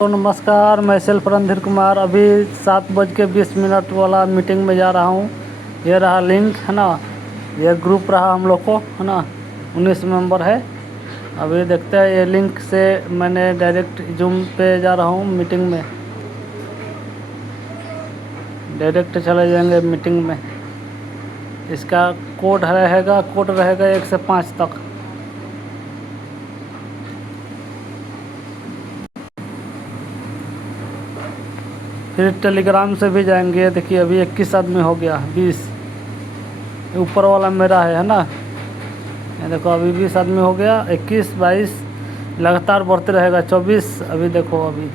तो नमस्कार, मैं सेल्फ रणधीर कुमार अभी 7:20 वाला मीटिंग में जा रहा हूँ। ये रहा लिंक है ना, ये ग्रुप रहा हम लोग को है ना, 19 मेंबर है। अभी देखते हैं, ये लिंक से मैंने डायरेक्ट जूम पे जा रहा हूँ मीटिंग में, डायरेक्ट चले जाएंगे मीटिंग में। इसका कोड रहेगा 1 से 5 तक। फिर टेलीग्राम से भी जाएंगे। देखिए अभी 21 आदमी हो गया, 20 ऊपर वाला मेरा है ना। ये देखो अभी 20 आदमी हो गया, 21, 22 लगातार बढ़ते रहेगा, 24 अभी देखो अभी।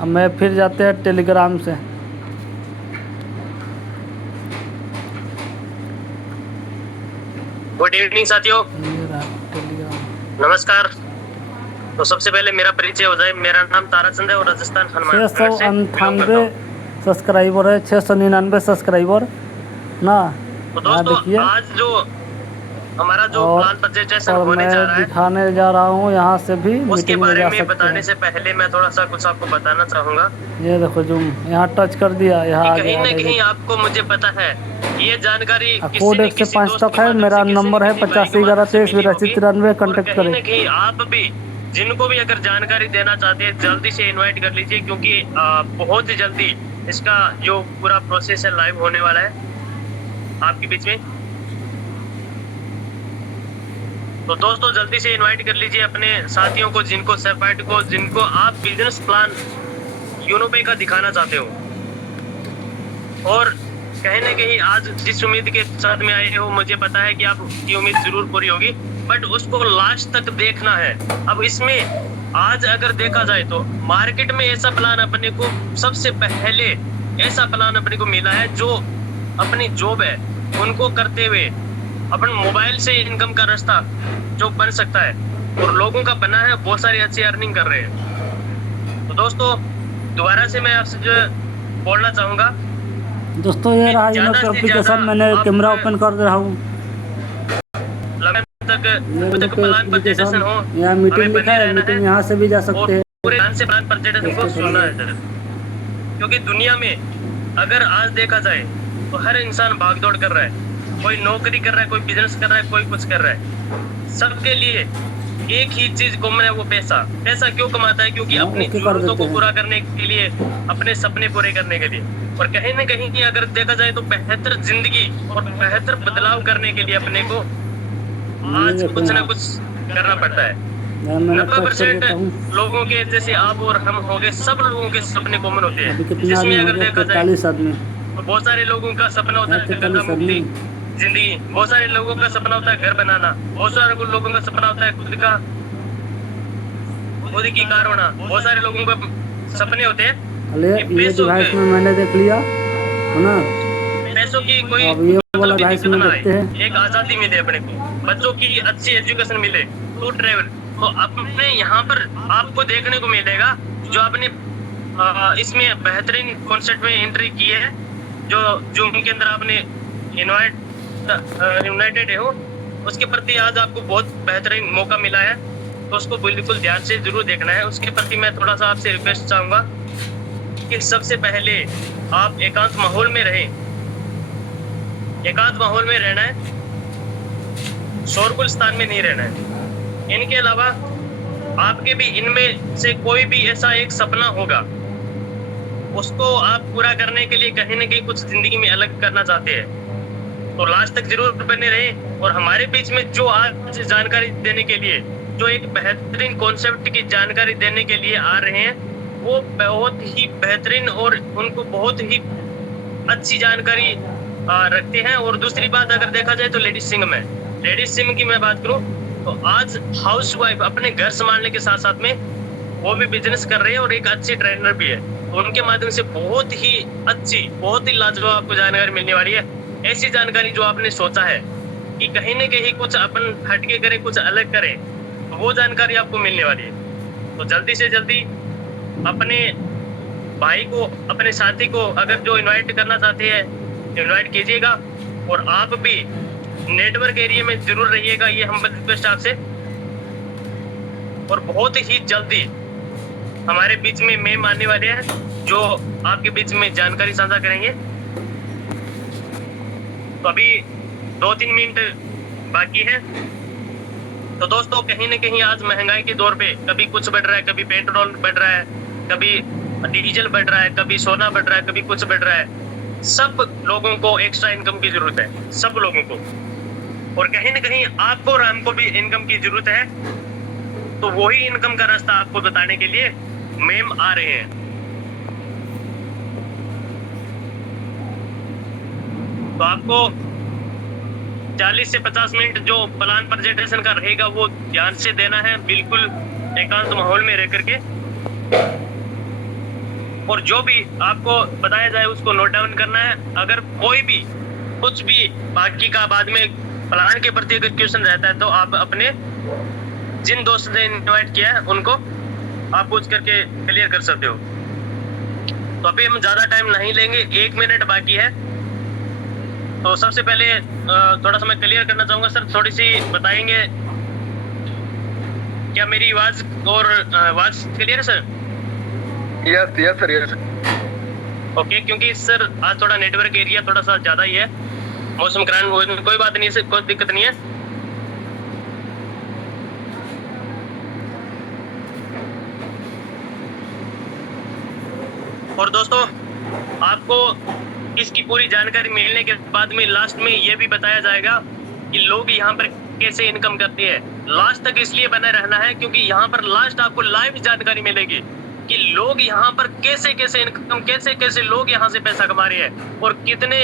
अब मैं फिर जाते हैं टेलीग्राम से। गुड इवनिंग साथियों, ये रहा टेलीग्राम। नमस्कार। तो सबसे पहले मेरा परिचय हो जाए। मेरा नाम ताराचंद है और राजस्थान हनुमान 698 सब्सक्राइबर है, 699 सब्सक्राइबर ना। तो दोस्तों देखिए, आज जो हमारा जो प्लान प्रेजेंटेशन और होने मैं जा रहा है दिखाने जा रहा हूँ, यहाँ से भी उसके मीटिंग में बारे जा में सकते बताने हैं। से पहले मैं थोड़ा सा कुछ आपको बताना चाहूंगा। ये देखो जूम, यहाँ टच कर दिया, यहाँ आ कहीं गया न कहीं आपको मुझे पता है ये जानकारी कोड 1 से 5 तक है। मेरा नंबर है 8511238293, कॉन्टेक्ट कहीं करें। न कहीं आप भी जिनको भी अगर जानकारी देना चाहते हैं जल्दी से इनवाइट कर लीजिए, क्योंकि बहुत ही जल्दी इसका जो पूरा प्रोसेस है लाइव होने वाला है आपके बीच में। तो दोस्तों जल्दी से इनवाइट कर लीजिए अपने साथियों को, जिनको सेफाइट को, जिनको आप बिजनेस प्लान यूनोपे का दिखाना चाहते हो। और कहीं न कहीं आज जिस उम्मीद के साथ में आए हो, मुझे पता है कि आपकी उम्मीद जरूर पूरी होगी, बट उसको लास्ट तक देखना है। अब इसमें आज अगर देखा जाए तो मार्केट में ऐसा प्लान अपने को सबसे पहले ऐसा प्लान अपने को मिला है जो अपनी जॉब है उनको करते हुए अपन मोबाइल से इनकम का रास्ता जो बन सकता है और लोगों का बना है, बहुत सारी अच्छी अर्निंग कर रहे हैं। तो दोस्तों दोबारा से मैं आपसे जो बोलना चाहूंगा दोस्तों, ये रहा यूनोपे एप्लीकेशन, मैंने कैमरा ओपन कर रहा हूँ। तक प्लान प्रेजेंटेशन हो, यहाँ मीटिंग लिखा है, मीटिंग यहाँ से भी जा सकते हैं। पूरे ध्यान से प्लान प्रेजेंटेशन को सुनना है, क्योंकि दुनिया में अगर आज देखा जाए तो हर इंसान भागदौड़ कर रहा है। कोई नौकरी कर रहा है, कोई बिजनेस कर रहा है, कोई कुछ कर रहा है। सबके लिए एक ही चीज कॉमन है, वो पैसा। पैसा क्यों कमाता है? क्योंकि अपनी जरूरतों को पूरा करने के लिए, अपने सपने पूरे करने के लिए। और कहीं न कहीं अगर देखा जाए तो बेहतर जिंदगी और बेहतर बदलाव करने के लिए अपने को आज कुछ ना कुछ करना पड़ता है। 90% लोगों के, जैसे आप और हम हो गए, सब लोगों के सपने कॉमन होते हैं। जिसमें अगर देखा जाए तो बहुत सारे लोगों का सपना होता है गंगा जिंदगी, बहुत सारे लोगों का सपना होता है घर बनाना, बहुत सारे लोगों का सपना होता है खुद की कार होना, बहुत सारे लोगों का सपने होते हैं पैसों के। मैंने देख लिया है ना, पैसों की कोई एक आजादी मिले अपने को, बच्चों की अच्छी एजुकेशन मिले, तो ट्रेवल। तो अपने यहाँ पर आपको देखने को मिलेगा जो आपने इसमें बेहतरीन कॉन्सेप्ट में एंट्री की है, जो जूम के अंदर आपने यूनाइटेड हो, उसके प्रति आज आपको बहुत बेहतरीन मौका मिला है। तो उसको बिल्कुल ध्यान से जरूर देखना है। उसके प्रति मैं थोड़ा सा आपसे रिक्वेस्ट चाहूंगा कि सबसे पहले आप एकांत माहौल में रहें। एकांत माहौल में रहना है, शोरगुल स्थान में नहीं रहना है। इनके अलावा आपके भी इनमें से कोई भी ऐसा एक सपना होगा, उसको आप पूरा करने के लिए कहीं न कहीं कुछ जिंदगी में अलग करना चाहते हैं, तो लास्ट तक जरूर बने रहे। और हमारे बीच में जो आज जानकारी देने के लिए, जो एक बेहतरीन कॉन्सेप्ट की जानकारी देने के लिए आ रहे हैं, वो बहुत ही बेहतरीन और उनको बहुत ही अच्छी जानकारी रखते हैं। और दूसरी बात अगर देखा जाए तो लेडीज सिंगम है। लेडीज सिंगम की मैं बात करूं तो आज हाउस वाइफ अपने घर संभालने के साथ साथ में वो भी बिजनेस कर रहे हैं और एक अच्छे ट्रेनर भी है। तो उनके माध्यम से बहुत ही अच्छी, बहुत ही लाजवाब आपको जानकारी मिलने वाली है। ऐसी जानकारी जो आपने सोचा है कि कहीं न कहीं कुछ अपन हटके करें, कुछ अलग करें, तो वो जानकारी आपको मिलने वाली है। तो जल्दी से जल्दी अपने भाई को, अपने साथी को अगर जो इनवाइट करना चाहते हैं इनवाइट कीजिएगा। और आप भी नेटवर्क एरिया में जरूर रहिएगा, ये हम रिक्वेस्ट आपसे। और बहुत ही जल्दी हमारे बीच में मैम आने वाले हैं जो आपके बीच में जानकारी साझा करेंगे। तो अभी 2-3 मिनट बाकी है। तो दोस्तों कहीं न कहीं आज महंगाई के दौर पे कभी कुछ बढ़ रहा है, कभी पेट्रोल बढ़ रहा है, कभी डीजल बढ़ रहा है, कभी सोना बढ़ रहा है, कभी कुछ बढ़ रहा है। सब लोगों को एक्स्ट्रा इनकम की जरूरत है, सब लोगों को, और कहीं न कहीं आपको और हमको भी इनकम की जरूरत है। तो वही इनकम का रास्ता आपको बताने के लिए मैम आ रहे हैं। तो आपको 40 से 50 मिनट जो प्लान प्रेजेंटेशन का रहेगा वो ध्यान से देना है, बिल्कुल एकांत माहौल में रह करके, और जो भी आपको बताया जाए उसको नोट डाउन करना है। अगर कोई भी कुछ भी बाकी का बाद में प्लान के प्रति अगर क्वेश्चन रहता है तो आप अपने जिन दोस्त ने इनवाइट किया है उनको आप पूछ करके क्लियर कर सकते हो। तो अभी हम ज्यादा टाइम नहीं लेंगे, 1 मिनट बाकी है। तो सबसे पहले थोड़ा सा मैं क्लियर करना चाहूंगा सर, थोड़ी सी बताएंगे क्या मेरी आवाज और आवाज क्लियर है sir? Yes sir, yes. Okay, क्योंकि सर आज थोड़ा नेटवर्क एरिया थोड़ा सा ज्यादा ही है, मौसम के कारण। कोई बात नहीं है सर, कोई दिक्कत नहीं है। और दोस्तों आपको इसकी पूरी जानकारी मिलने के बाद में लास्ट में ये भी बताया जाएगा कि लोग यहाँ पर कैसे इनकम करते हैं। लास्ट तक इसलिए बने रहना है क्योंकि यहाँ पर लास्ट आपको लाइव जानकारी मिलेगी कि लोग यहाँ पर कैसे कैसे इनकम, कैसे कैसे लोग यहाँ से पैसा कमा रहे हैं, और कितने,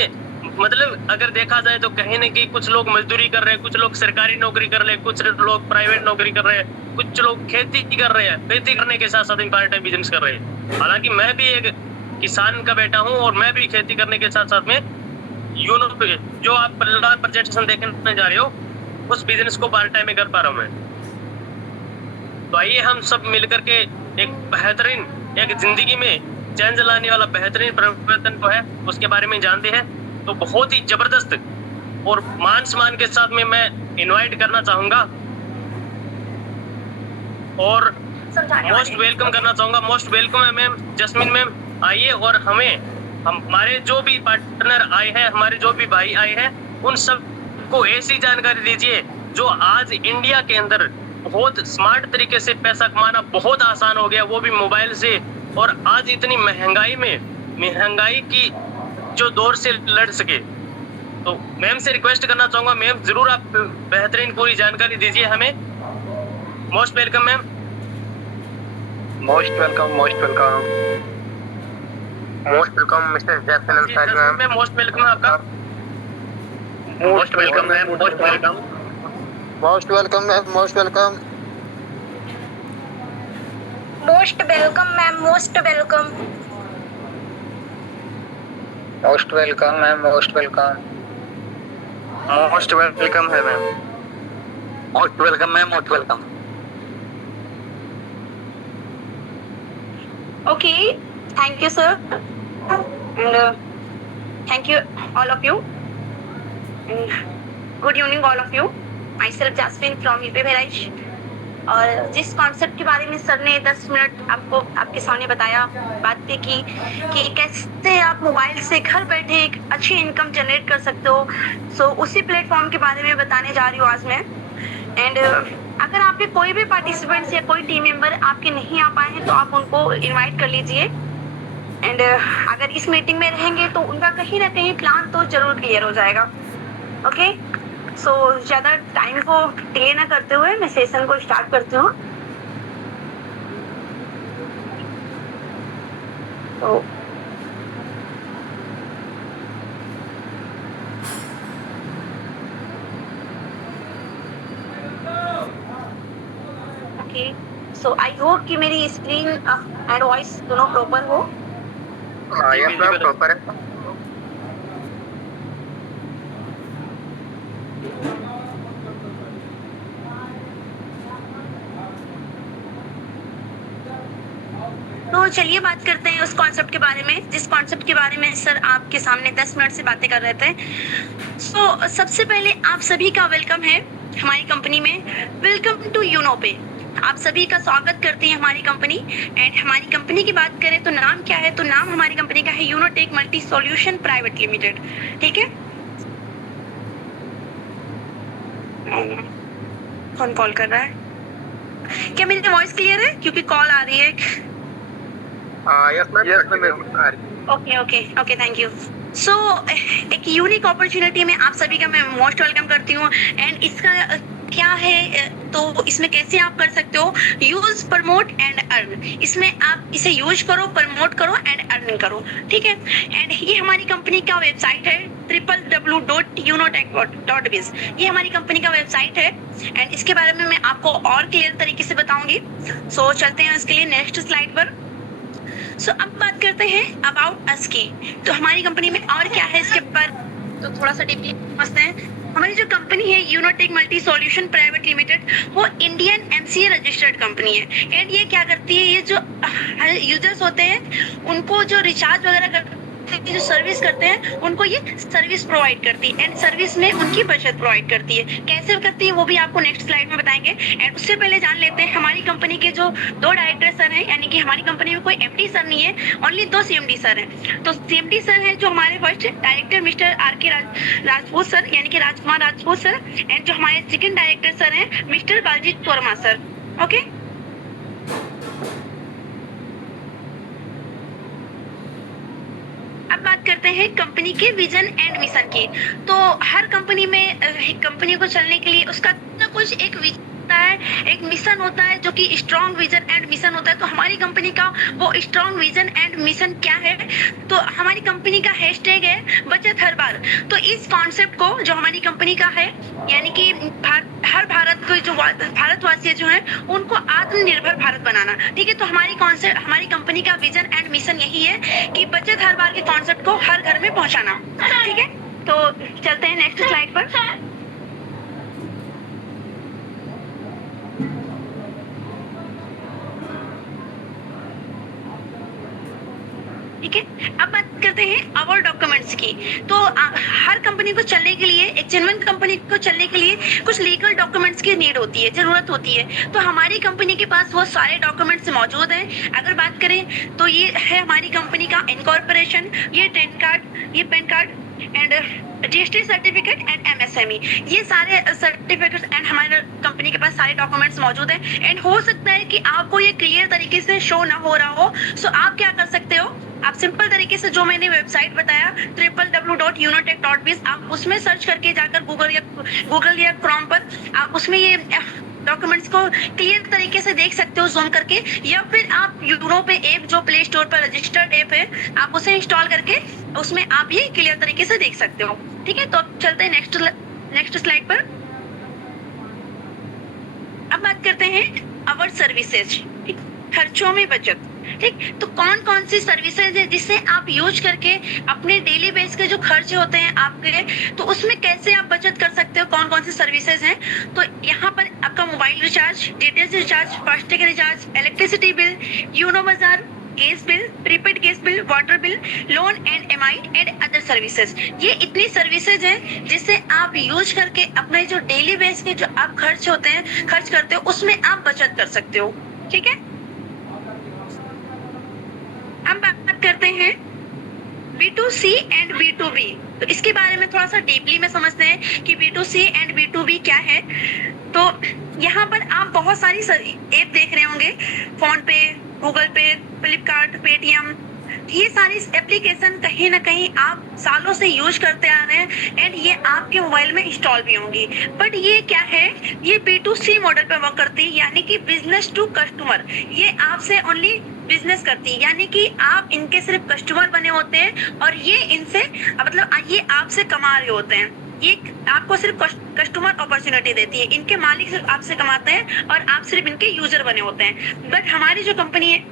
मतलब अगर देखा जाए तो कहीं न कहीं कुछ लोग मजदूरी कर रहे हैं, कुछ लोग सरकारी नौकरी कर रहे हैं, कुछ लोग प्राइवेट नौकरी कर रहे हैं, कुछ लोग खेती कर रहे हैं, खेती करने के साथ साथ पार्ट टाइम बिजनेस कर रहे हैं। हालांकि मैं भी एक किसान का बेटा हूं और मैं भी खेती करने के साथ साथ में यूनो पे जो आप प्रेजेंटेशन देखने जा रहे हो उस बिजनेस को पार्ट टाइम में कर पा रहा हूं मैं। तो आइए हम सब मिलकर के एक बेहतरीन, एक जिंदगी में चेंज लाने वाला बेहतरीन परिवर्तन जो है उसके बारे में जानते हैं। तो बहुत ही जबरदस्त और मान सम्मान के साथ में मैं इनवाइट करना चाहूंगा और मोस्ट वेलकम करना चाहूंगा। मोस्ट वेलकम है मैम जस्मिन मैम, आइए और हमारे जो भी पार्टनर आए हैं, हमारे जो भी भाई आए हैं, उन सब को ऐसी जानकारी दीजिए जो आज इंडिया के अंदर बहुत स्मार्ट तरीके से पैसा कमाना बहुत आसान हो गया, वो भी मोबाइल से। और आज इतनी महंगाई की जो दौर से लड़ सके। तो मैम से रिक्वेस्ट करना चाहूंगा, मैम जरूर आप बेहतरीन पूरी जानकारी दीजिए हमें। Most welcome ma'am. Most welcome, most welcome, most welcome mister Jackson Ansari ma'am. Most welcome है आपका। Most welcome ma'am, most welcome, most welcome ma'am, most welcome, most welcome ma'am, most welcome, most welcome ma'am, most welcome, most welcome है ma'am, most welcome ma'am, most welcome. okay, thank you sir, and thank you all of you, and good evening all of you, myself Jasmine from UP Bahraich. और जिस concept के बारे में sir ने 10 minute आपको आपके सामने बताया, बातें की कि कैसे आप मोबाइल से घर बैठे एक अच्छी इनकम जनरेट कर सकते हो, सो उसी प्लेटफॉर्म के बारे में बताने जा रही हूँ आज मैं। एंड अगर आपके कोई भी पार्टिसिपेंट्स या कोई टीम मेंबर आपके नहीं आ पाए हैं तो आप उनको इनवाइट कर लीजिए। एंड अगर इस मीटिंग में रहेंगे तो उनका कहीं ना कहीं प्लान तो जरूर क्लियर हो जाएगा। ओके, सो ज़्यादा टाइम को डिले ना करते हुए मैं सेशन को स्टार्ट करती हूँ। तो ओके, सो आई होप कि मेरी स्क्रीन एंड वॉइस दोनों प्रॉपर हो। हाँ, यस मैम, प्रॉपर है। तो चलिए बात करते हैं उस कॉन्सेप्ट के बारे में जिस कॉन्सेप्ट के बारे में सर आपके सामने 10 मिनट से बातें कर रहे थे। सो सबसे पहले आप सभी का वेलकम है हमारी कंपनी में। वेलकम टू यूनो पे। आप सभी का स्वागत करती है हमारी कंपनी। एंड हमारी कंपनी की बात करें तो नाम क्या है, तो नाम हमारी कंपनी का है यूनोटेक मल्टी सॉल्यूशन प्राइवेट लिमिटेड। ठीक है, कौन कॉल कर रहा है? क्या मेरी वॉइस क्लियर है? क्योंकि कॉल आ रही है। Yes ma'am. Okay okay okay, thank you. So एक यूनिक अपॉर्चुनिटी में आप सभी का मैं मोस्ट वेलकम करती हूँ। एंड इसका क्या है, तो इसमें कैसे आप कर सकते हो, यूज, प्रमोट एंड अर्न। इसमें आप इसे यूज करो, प्रमोट करो एंड अर्न करो। ठीक है, एंड ये हमारी कंपनी का वेबसाइट है www.unotech.biz। ये हमारी कंपनी का वेबसाइट है एंड इसके बारे में मैं आपको और क्लियर तरीके से बताऊंगी। सो चलते हैं इसके लिए नेक्स्ट स्लाइड पर। सो अब बात करते हैं अबाउट अस की, तो हमारी कंपनी में और क्या है इसके पर, तो थोड़ा सा डीपली समझते हैं। हमारी जो कंपनी है यूनोटेक मल्टी सॉल्यूशन प्राइवेट लिमिटेड, वो इंडियन एमसीए रजिस्टर्ड कंपनी है। एंड ये क्या करती है, ये जो यूजर्स होते हैं उनको जो रिचार्ज वगैरह करते हैं, जो सर्विस करते हैं, उनको ये सर्विस प्रोवाइड करती है। एंड सर्विस में उनकी बचत प्रोवाइड करती है। कैसे करती है वो भी आपको नेक्स्ट स्लाइड में बताएंगे। एंड उससे पहले जान लेते हैं हमारी कंपनी के जो 2 डायरेक्टर सर हैं, यानी कि हमारी कंपनी में कोई एमडी सर नहीं है, ओनली 2 सीएमडी सर हैं। तो सीएमडी सर हैं जो हमारे first director mister R K. Rajput sir, यानी कि राजकुमार राजपूत सर। एंड जो हमारे सेकंड डायरेक्टर सर हैं mister Baljeet Verma sir. Okay, अब बात करते हैं कंपनी के विजन एंड मिशन की। तो हर कंपनी में कंपनी को चलने के लिए उसका कुछ एक विजन होता है, एक मिशन होता है, जो कि स्ट्रॉन्ग विजन एंड मिशन होता है। तो हमारी कंपनी का वो स्ट्रॉन्ग विजन एंड मिशन क्या है, तो हमारी कंपनी का हैशटैग है बचत हर बार। तो इस कॉन्सेप्ट को जो हमारी कंपनी का है, यानी कि हर भारत को जो भारतवासी जो हैं उनको आत्मनिर्भर भारत बनाना। ठीक है, तो हमारी कंपनी का विजन एंड मिशन यही है कि बचत हर बार के कॉन्सेप्ट को हर घर में पहुंचाना। ठीक है, तो चलते हैं नेक्स्ट स्लाइड पर। ठीक है, अब बात करते हैं अवर डॉक्यूमेंट्स की। तो हर कंपनी को चलने के लिए, एक जेन्युइन कंपनी को चलने के लिए कुछ लीगल डॉक्यूमेंट्स की नीड होती है, जरूरत होती है। तो हमारी कंपनी के पास वो सारे डॉक्यूमेंट्स मौजूद हैं। अगर बात करें तो ये है हमारी कंपनी का इनकॉर्पोरेशन, ये pan card and GST certificate and MSME, ये सारे सर्टिफिकेट्स एंड हमारे कंपनी के पास सारे डॉक्यूमेंट्स मौजूद हैं। एंड हो सकता है कि आपको ये क्लियर तरीके से शो ना हो रहा हो, सो आप क्या कर सकते हो, आप सिंपल तरीके से जो मैंने वेबसाइट बताया www.unotech.biz, आप उसमें सर्च करके जाकर गूगल या क्रोम पर आप उसमें ये डॉक्यूमेंट्स को क्लियर तरीके से देख सकते हो जूम करके, या फिर आप यूनो पे ऐप जो प्ले स्टोर पर रजिस्टर्ड ऐप है, आप उसे इंस्टॉल करके उसमें आप ये क्लियर तरीके से देख सकते हो। ठीक है, तो अब चलते हैं नेक्स्ट स्लाइड पर। अब बात करते हैं अवर सर्विसेज, खर्चों में बचत। ठीक, तो कौन कौन सी सर्विसेज है जिससे आप यूज करके अपने डेली बेस के जो खर्च होते हैं आपके, तो उसमें कैसे आप बचत कर सकते हो, कौन कौन सी सर्विसेज हैं। तो यहाँ पर आपका mobile recharge, DTH recharge, FASTag recharge, electricity bill, YONO बाजार, gas bill, prepaid gas bill, water bill, loan and EMI and other services. ये इतनी सर्विसेज हैं जिससे आप यूज करके अपने जो डेली बेस के जो आप खर्च करते हो उसमें आप बचत कर सकते हो। ठीक है, अब बात करते हैं B2C एंड B2B। तो इसके बारे में थोड़ा सा डीपली में समझते हैं कि B2C एंड B2B क्या है। तो यहाँ पर आप बहुत सारी ऐप देख रहे होंगे, फोन पे, गूगल पे, फ्लिपकार्ट, पेटीएम, ये सारी एप्लीकेशन कहीं ना कहीं आप सालों से यूज करते आ रहे हैं एंड ये आपके मोबाइल में इंस्टॉल भी होंगी। बट ये क्या है, ये B2C मॉडल पर वर्क करती है, यानी कि बिजनेस टू कस्टमर। ये आपसे ओनली बिजनेस करती है, यानी कि आप इनके सिर्फ कस्टमर बने होते हैं और ये इनसे मतलब ये आपसे कमा रहे होते हैं। ये आपको सिर्फ कस्टमर अपॉर्चुनिटी देती है, इनके मालिक सिर्फ आपसे कमाते हैं और आप सिर्फ इनके यूजर बने होते हैं। बट हमारी जो कंपनी है,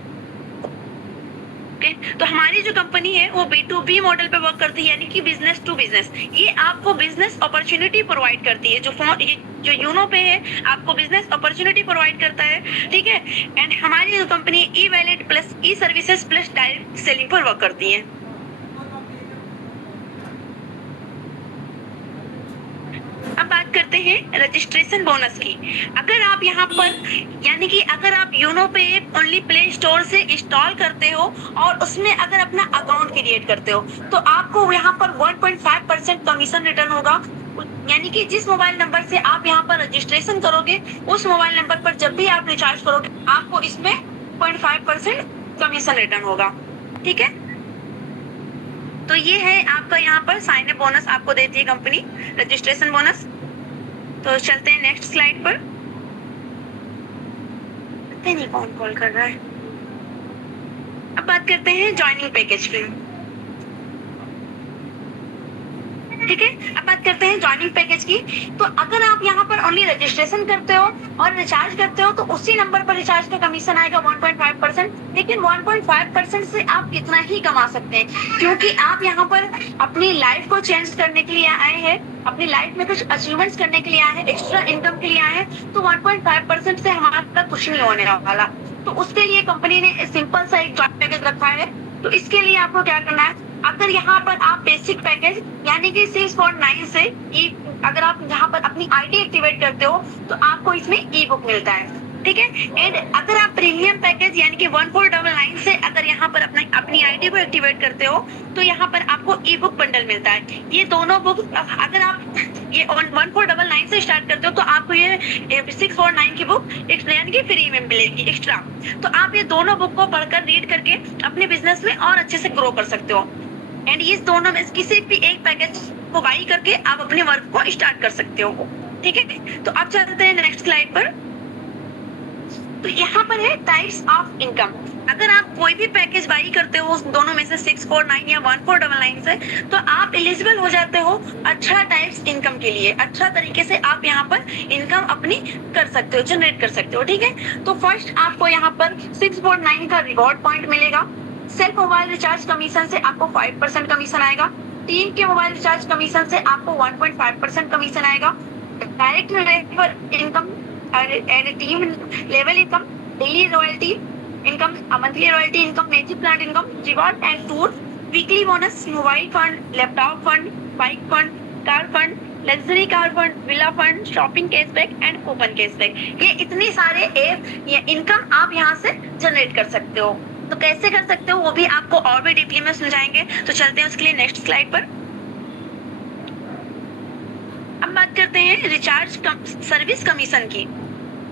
तो हमारी जो कंपनी है वो B2B मॉडल पे वर्क करती है, यानी कि बिजनेस टू बिजनेस। ये आपको बिजनेस अपॉर्चुनिटी प्रोवाइड करती है, जो यूनो पे है आपको बिजनेस अपॉर्चुनिटी प्रोवाइड करता है। ठीक है, एंड हमारी जो कंपनी ई वैलेट प्लस ई सर्विसेज प्लस डायरेक्ट सेलिंग पर वर्क करती है। अब बात करते हैं रजिस्ट्रेशन बोनस की। अगर आप यहाँ पर यानी कि अगर आप योनो पे ऐप ओनली प्ले स्टोर से इंस्टॉल करते हो और उसमें अगर अपना अकाउंट क्रिएट करते हो तो आपको यहाँ पर 1.5% कमीशन रिटर्न होगा। यानी कि जिस मोबाइल नंबर से आप यहाँ पर रजिस्ट्रेशन करोगे उस मोबाइल नंबर पर जब भी आप रिचार्ज करोगे आपको इसमें 0.5% कमीशन रिटर्न होगा। ठीक है, तो ये है आपका यहाँ पर साइन अप बोनस आपको देती है कंपनी, रजिस्ट्रेशन बोनस। तो चलते हैं नेक्स्ट स्लाइड पर। पता नहीं कौन कॉल कर रहा है। अब बात करते हैं ज्वाइनिंग पैकेज की। ठीक है, अब बात करते हैं ज्वाइनिंग पैकेज की। तो अगर आप यहाँ पर ओनली रजिस्ट्रेशन करते हो और रिचार्ज करते हो तो उसी नंबर पर रिचार्ज का कमीशन आएगा 1.5%। लेकिन 1.5% से आप कितना ही कमा सकते हैं, क्योंकि आप यहाँ पर अपनी लाइफ को चेंज करने के लिए आए हैं, अपनी लाइफ में कुछ अचीवमेंट्स करने के लिए आए हैं, एक्स्ट्रा इनकम के लिए आए हैं। तो 1.5% से हमारा कुछ नहीं होने वाला। तो उसके लिए कंपनी ने सिंपल सा एक जॉब पैकेज रखा है। तो इसके लिए आपको क्या करना है, अगर यहाँ पर आप बेसिक पैकेज यानी कि 649 से अगर आप यहाँ पर अपनी आईडी एक्टिवेट करते हो तो आपको इसमें ई बुक मिलता है। ठीक है, एंड अगर आप प्रीमियम पैकेज यानी कि 1499 से अगर यहाँ पर अपनी आईडी को एक्टिवेट करते हो तो यहाँ पर आपको ई बुक बंडल मिलता है। ये दोनों बुक अगर आप ये 1499 से स्टार्ट करते हो तो आपको ये 649 की बुक यानी कि फ्री में मिलेगी एक्स्ट्रा। तो आप ये दोनों बुक को पढ़कर रीड करके अपने बिजनेस में और अच्छे से ग्रो कर सकते हो। एंड इस दोनों में किसी भी एक पैकेज को बाई करके आप अपने वर्क को स्टार्ट कर सकते हो। ठीक है, तो आप चलते हैं नेक्स्ट स्लाइड पर। तो यहाँ पर है टाइप्स ऑफ इनकम। अगर आप कोई भी पैकेज बाई करते हो दोनों में से 649 या 1499 से तो आप एलिजिबल हो जाते हो अच्छा टाइप्स इनकम के लिए। अच्छा तरीके से आप यहाँ पर इनकम अपनी कर सकते हो, जनरेट कर सकते हो। ठीक है, तो फर्स्ट आपको यहाँ पर 649 का रिवॉर्ड पॉइंट मिलेगा। सेल्फ मोबाइल रिचार्ज कमीशन से आपको 5% कमीशन आएगा। टीम के मोबाइल रिचार्ज कमीशन से आपको 1.5% कमीशन आएगा। Direct level income and team level income, daily royalty income, monthly royalty income, magic plan income, reward and tour, weekly bonus, mobile fund, laptop fund, bike fund, car fund, luxury car fund, villa fund, shopping cashback and coupon cashback. ये इतने सारे income आप यहाँ से generate कर सकते हो। तो कैसे कर सकते हो वो भी आपको और भी डीपली में समझाएंगे। तो चलते हैं उसके लिए नेक्स्ट स्लाइड पर। अब बात करते हैं रिचार्ज सर्विस कमीशन की,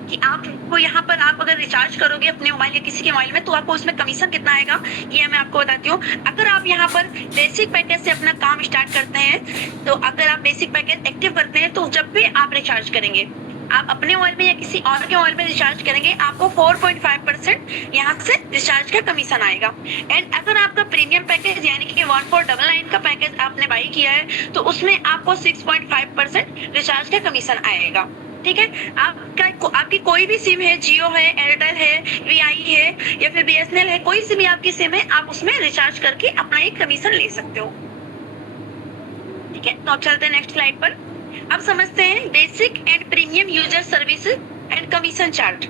कि आपको यहाँ पर आप अगर रिचार्ज करोगे अपने मोबाइल या किसी के मोबाइल में तो आपको उसमें कमीशन कितना आएगा ये मैं आपको बताती हूँ। अगर आप यहाँ पर बेसिक पैकेज से अपना काम स्टार्ट करते हैं तो अगर आप बेसिक पैकेज एक्टिव करते हैं तो जब भी आप रिचार्ज करेंगे आप अपने मोबाइल में या किसी और के मोबाइल में रिचार्ज करेंगे आपको 4.5% यहाँ से रिचार्ज का कमीशन आएगा। एंड अगर आपका प्रीमियम पैकेज यानी कि 1499 का पैकेज आपने बाई किया है तो उसमें आपको 6.5% रिचार्ज का कमीशन आएगा। ठीक है, आपकी कोई भी सिम है, जियो है, एयरटेल है, वीआई है या फिर बीएसएनएल है, कोई सी भी आपकी सिम है आप उसमें रिचार्ज करके अपना एक कमीशन ले सकते हो। ठीक है, तो अब चलते हैं नेक्स्ट स्लाइड पर। अब समझते हैं basic and premium user service and commission chart.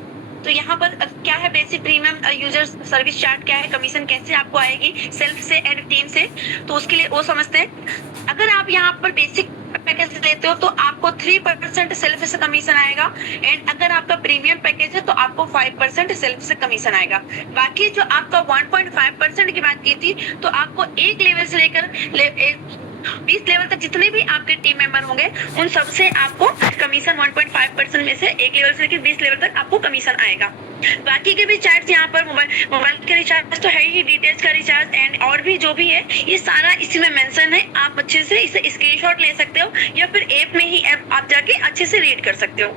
तो यहाँ पर क्या है basic premium user service chart, क्या है, कमीशन कैसे आपको आएगी सेल्फ से एंड टीम से, तो उसके लिए वो समझते हैं। अगर आप यहाँ पर बेसिक पैकेज लेते हो तो आपको 3% सेल्फ से कमीशन आएगा। एंड अगर आपका प्रीमियम पैकेज है तो आपको 5% सेल्फ से कमीशन आएगा। बाकी जो आपका 1.5% की बात की थी तो आपको एक लेवल से लेकर 20 लेवल तक जितने भी आपके टीम मेंबर होंगे उन सबसे आपको कमीशन 1.5% में से एक लेवल से लेकर 20 लेवल तक आपको कमीशन आएगा। बाकी के भी चार्ज यहाँ पर मोबाइल के रिचार्ज तो है ही, डीटेल्स का रिचार्ज एंड और भी जो भी है ये सारा इसमें मेंशन है। आप अच्छे से इसे स्क्रीनशॉट ले सकते हो या फिर ऐप में ही आप जाके अच्छे से रीड कर सकते हो।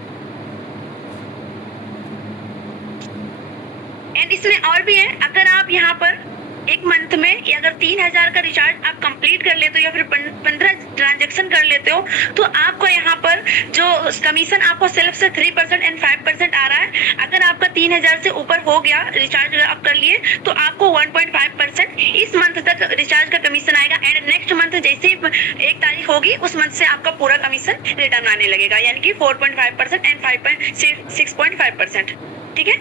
एंड इसमें और भी है, अगर आप यहाँ पर एक मंथ में या अगर 3000 का रिचार्ज आप कंप्लीट कर लेते हो या फिर 15 ट्रांजैक्शन कर लेते हो तो आपको यहाँ पर जो कमीशन आपको सेल्फ से 3% एंड 5% आ रहा है। अगर आपका 3000 से ऊपर हो गया रिचार्ज आप कर लिए तो आपको 1.5% इस मंथ तक रिचार्ज का कमीशन आएगा। एंड नेक्स्ट मंथ जैसे ही 1 तारीख होगी उस मंथ से आपका पूरा कमीशन रिटर्न आने लगेगा, यानी कि 4.5% एंड 6.5%। ठीक है,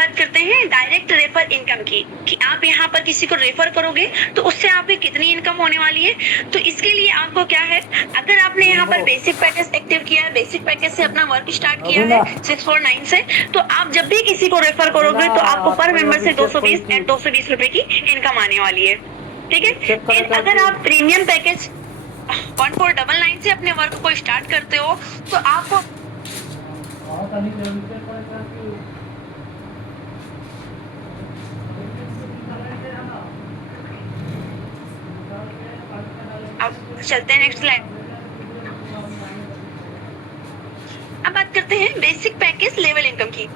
बात करते हैं डायरेक्ट रेफर इनकम की, कि आप यहाँ पर किसी को रेफर करोगे तो उससे आपकी कितनी इनकम होने वाली है। तो इसके लिए आपको क्या है, अगर आपने यहाँ पर बेसिक पैकेज एक्टिव किया है, बेसिक पैकेज से अपना वर्क स्टार्ट किया है 649 से, तो आप जब भी किसी को रेफर करोगे तो आपको पर मेंबर से 220 एंड 220 रुपए की इनकम आने वाली है, ठीक है। एंड अगर आप प्रीमियम पैकेज 1499 से अपने वर्क को स्टार्ट करते हो तो आपको अब चलते हैं नेक्स्ट स्लाइड। अब बात करते हैं बेसिक पैकेज लेवल इनकम की।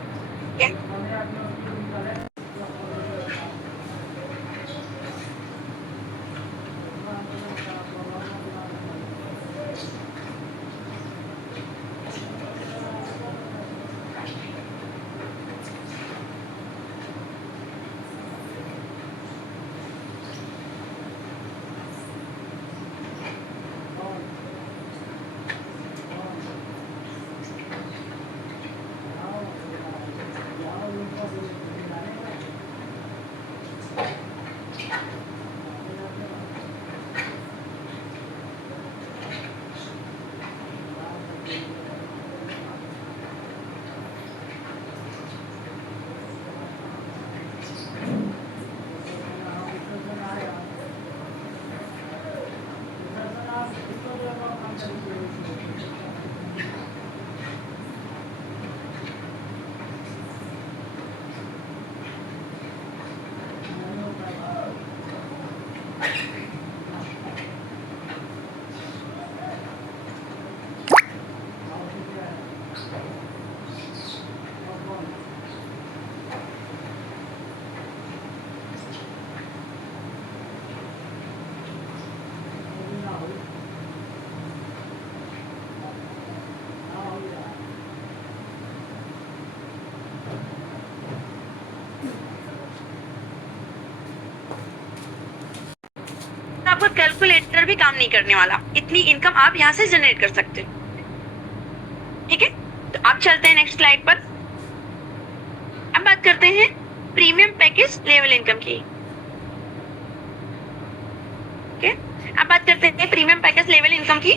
आपका कैलकुलेटर भी काम नहीं करने वाला, इतनी इनकम आप यहाँ से जनरेट कर सकते हो, ठीक है। तो आप चलते हैं नेक्स्ट स्लाइड पर। अब बात करते हैं प्रीमियम पैकेज लेवल इनकम की, ठीक है। अब बात करते हैं प्रीमियम पैकेज लेवल इनकम की।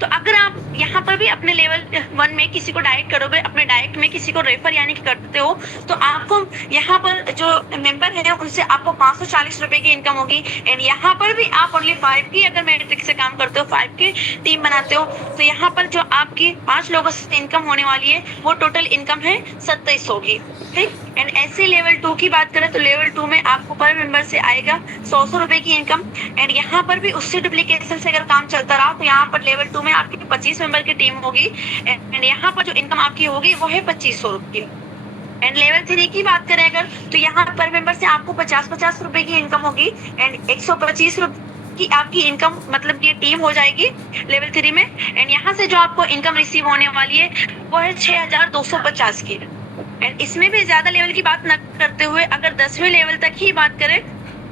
तो अगर आप यहाँ पर भी अपने लेवल 1 में किसी को डायरेक्ट करोगे, अपने डायरेक्ट में किसी को रेफर यानी कि करते हो, तो आपको यहाँ पर जो मेंबर है उनसे आपको 540 रुपए की इनकम होगी। एंड यहाँ पर भी आप ओनली 5 की अगर मैट्रिक से काम करते हो, 5 की टीम बनाते हो, तो यहाँ पर जो आपकी 5 लोगों से इनकम होने वाली है वो टोटल इनकम है 2700 की, ठीक। एंड ऐसे लेवल 2 की बात करें तो लेवल 2 में आपको पर मेंबर से आएगा 100 रुपए की इनकम। एंड यहाँ पर भी उससे डुप्लीकेशन से अगर काम चलता रहा तो यहाँ पर लेवल 2 में आपकी 25 मेंबर की टीम होगी। एंड यहाँ पर जो इनकम आपकी होगी वो है 2500 रुपए। एंड लेवल 3 की बात करें अगर, तो यहाँ पर मेंबर से आपको 50-50 रुपए की इनकम होगी। एंड 125 रुपए की आपकी इनकम मतलब कि टीम हो जाएगी लेवल 3 में। एंड यहाँ से जो आपको इनकम रिसीव होने वाली है वो है 6250 की। एंड इसमें भी ज्यादा लेवल की बात न करते हुए अगर 10वें लेवल तक ही बात करें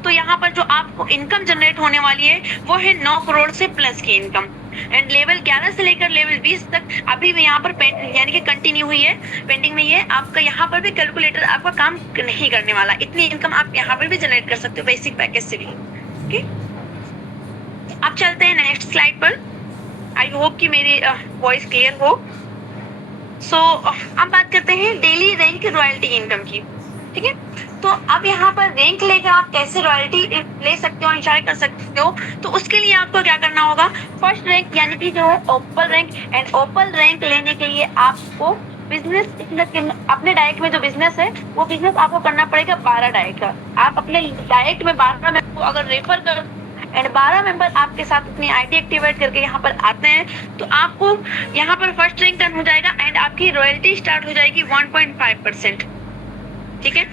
तो यहाँ पर जो आपको इनकम जनरेट होने वाली है वो है 9 करोड़ से प्लस की इनकम। एंड लेवल 11 से लेकर लेवल 20 तक अभी भी यहाँ पर यानी कि कंटिन्यू हुई है, पेंडिंग में ही है। आपका यहाँ पर भी कैलकुलेटर आपका काम नहीं करने वाला, इतनी इनकम आप यहाँ पर भी जनरेट कर सकते हो बेसिक पैकेज से भी, ओके। अब चलते हैं नेक्स्ट स्लाइड पर। आई होप कि मेरी वॉइस क्लियर हो। सो अब बात करते हैं डेली रैंक रॉयल्टी इनकम की, ठीक है। तो अब यहाँ पर रैंक लेकर आप कैसे रॉयल्टी ले सकते हो, इंजॉय कर सकते हो, तो उसके लिए आपको क्या करना होगा, फर्स्ट रैंक यानी कि जो है ओपल रैंक। एंड ओपल रैंक लेने के लिए आपको बिजनेस अपने डायरेक्ट में जो बिजनेस है वो बिजनेस आपको करना पड़ेगा 12 डायरेक्ट का। आप अपने डायरेक्ट में 12 मेंबर को अगर रेफर कर एंड 12 मेंबर आपके साथ अपनी आईडी एक्टिवेट करके यहाँ पर आते हैं तो आपको यहाँ पर फर्स्ट रैंक टर्न हो जाएगा एंड आपकी रॉयल्टी स्टार्ट हो जाएगी 1.5%, ठीक है।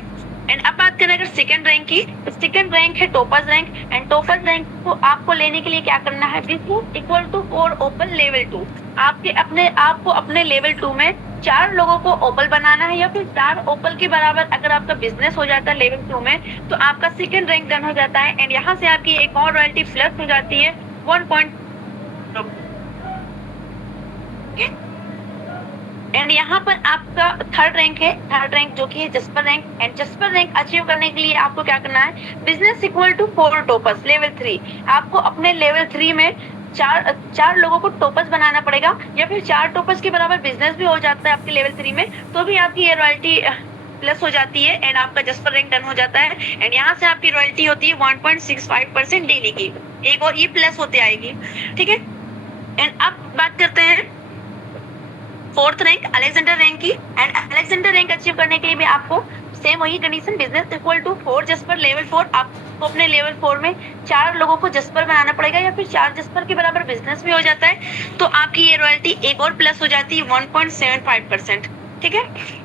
एंड अब बात करें अगर सेकंड रैंक की, तो सेकंड रैंक है toppers rank. And toppers rank को आपको लेने के लिए क्या करना है, business equal to 4 open level 2। आपको अपने लेवल 2 में 4 लोगों को ओपल बनाना है या फिर 4 ओपल के बराबर अगर आपका बिजनेस हो जाता है लेवल 2 में तो आपका सेकंड रैंक डन हो जाता है। एंड यहाँ से आपकी एक और रॉयल्टी प्लस हो जाती है 1. एंड यहाँ पर आपका थर्ड रैंक है, थर्ड रैंक जो कि है jasper rank. And jasper rank achieve करने के लिए आपको क्या करना है, business equal to 4 toppers level 3। आपको अपने लेवल 3 में चार लोगों को टॉपर्स बनाना पड़ेगा, या फिर 4 टॉपर्स के बराबर बिजनेस भी हो जाता है आपके लेवल 3 में, तो भी आपकी ये रॉयल्टी प्लस हो जाती है एंड आपका जस्पर रैंक डन हो जाता है। एंड यहाँ से आपकी रॉयल्टी होती है 1.65% डेली की, एक और ये प्लस होते आएगी, ठीक है। एंड अब बात करते हैं फोर्थ रैंक अलेक्जेंडर रैंक की। एंड अलेक्जेंडर रैंक अचीव करने के लिए भी आपको सेम वही condition, business equal to 4 jasper level 4। आपको अपने लेवल 4 में 4 लोगों को जस्पर बनाना पड़ेगा, या फिर 4 जस्पर के बराबर बिजनेस भी हो जाता है, तो आपकी ये रॉयल्टी एक और प्लस हो जाती है 1.75%, ठीक है।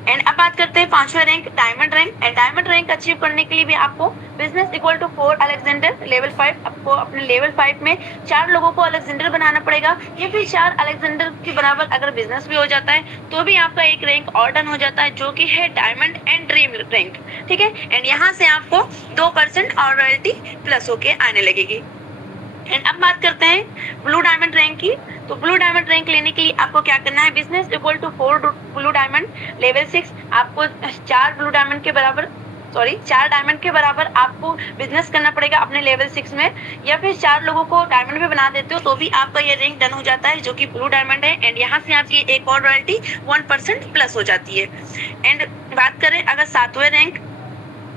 एंड अब बात करते हैं पांचवा rank diamond rank. And diamond rank achieve करने के लिए भी आपको business equal to 4 Alexander level 5। आपको अपने लेवल 5 में 4 लोगों को अलेक्जेंडर बनाना पड़ेगा, या फिर 4 अलेक्जेंडर के बराबर अगर बिजनेस भी हो जाता है तो भी आपका एक रैंक और डन हो जाता है, जो कि है डायमंड एंड ड्रीम रैंक, ठीक है। एंड यहाँ से आपको 2% और रॉयल्टी प्लस होके आने लगेगी। एंड अब बात करते हैं ब्लू डायमंड रैंक की। तो ब्लू डायमंड रैंक लेने के लिए आपको क्या करना है, business equal to 4 blue diamond level 6। आपको 4 ब्लू डायमंड के बराबर 4 डायमंड के बराबर आपको बिजनेस करना पड़ेगा अपने लेवल 6 में, या फिर 4 लोगों को डायमंड में बना देते हो तो भी आपका ये रैंक डन हो जाता है, जो कि ब्लू डायमंड है। एंड यहाँ से आपकी एक और रॉयल्टी 1% प्लस हो जाती है। एंड बात करें अगर 7वें रैंक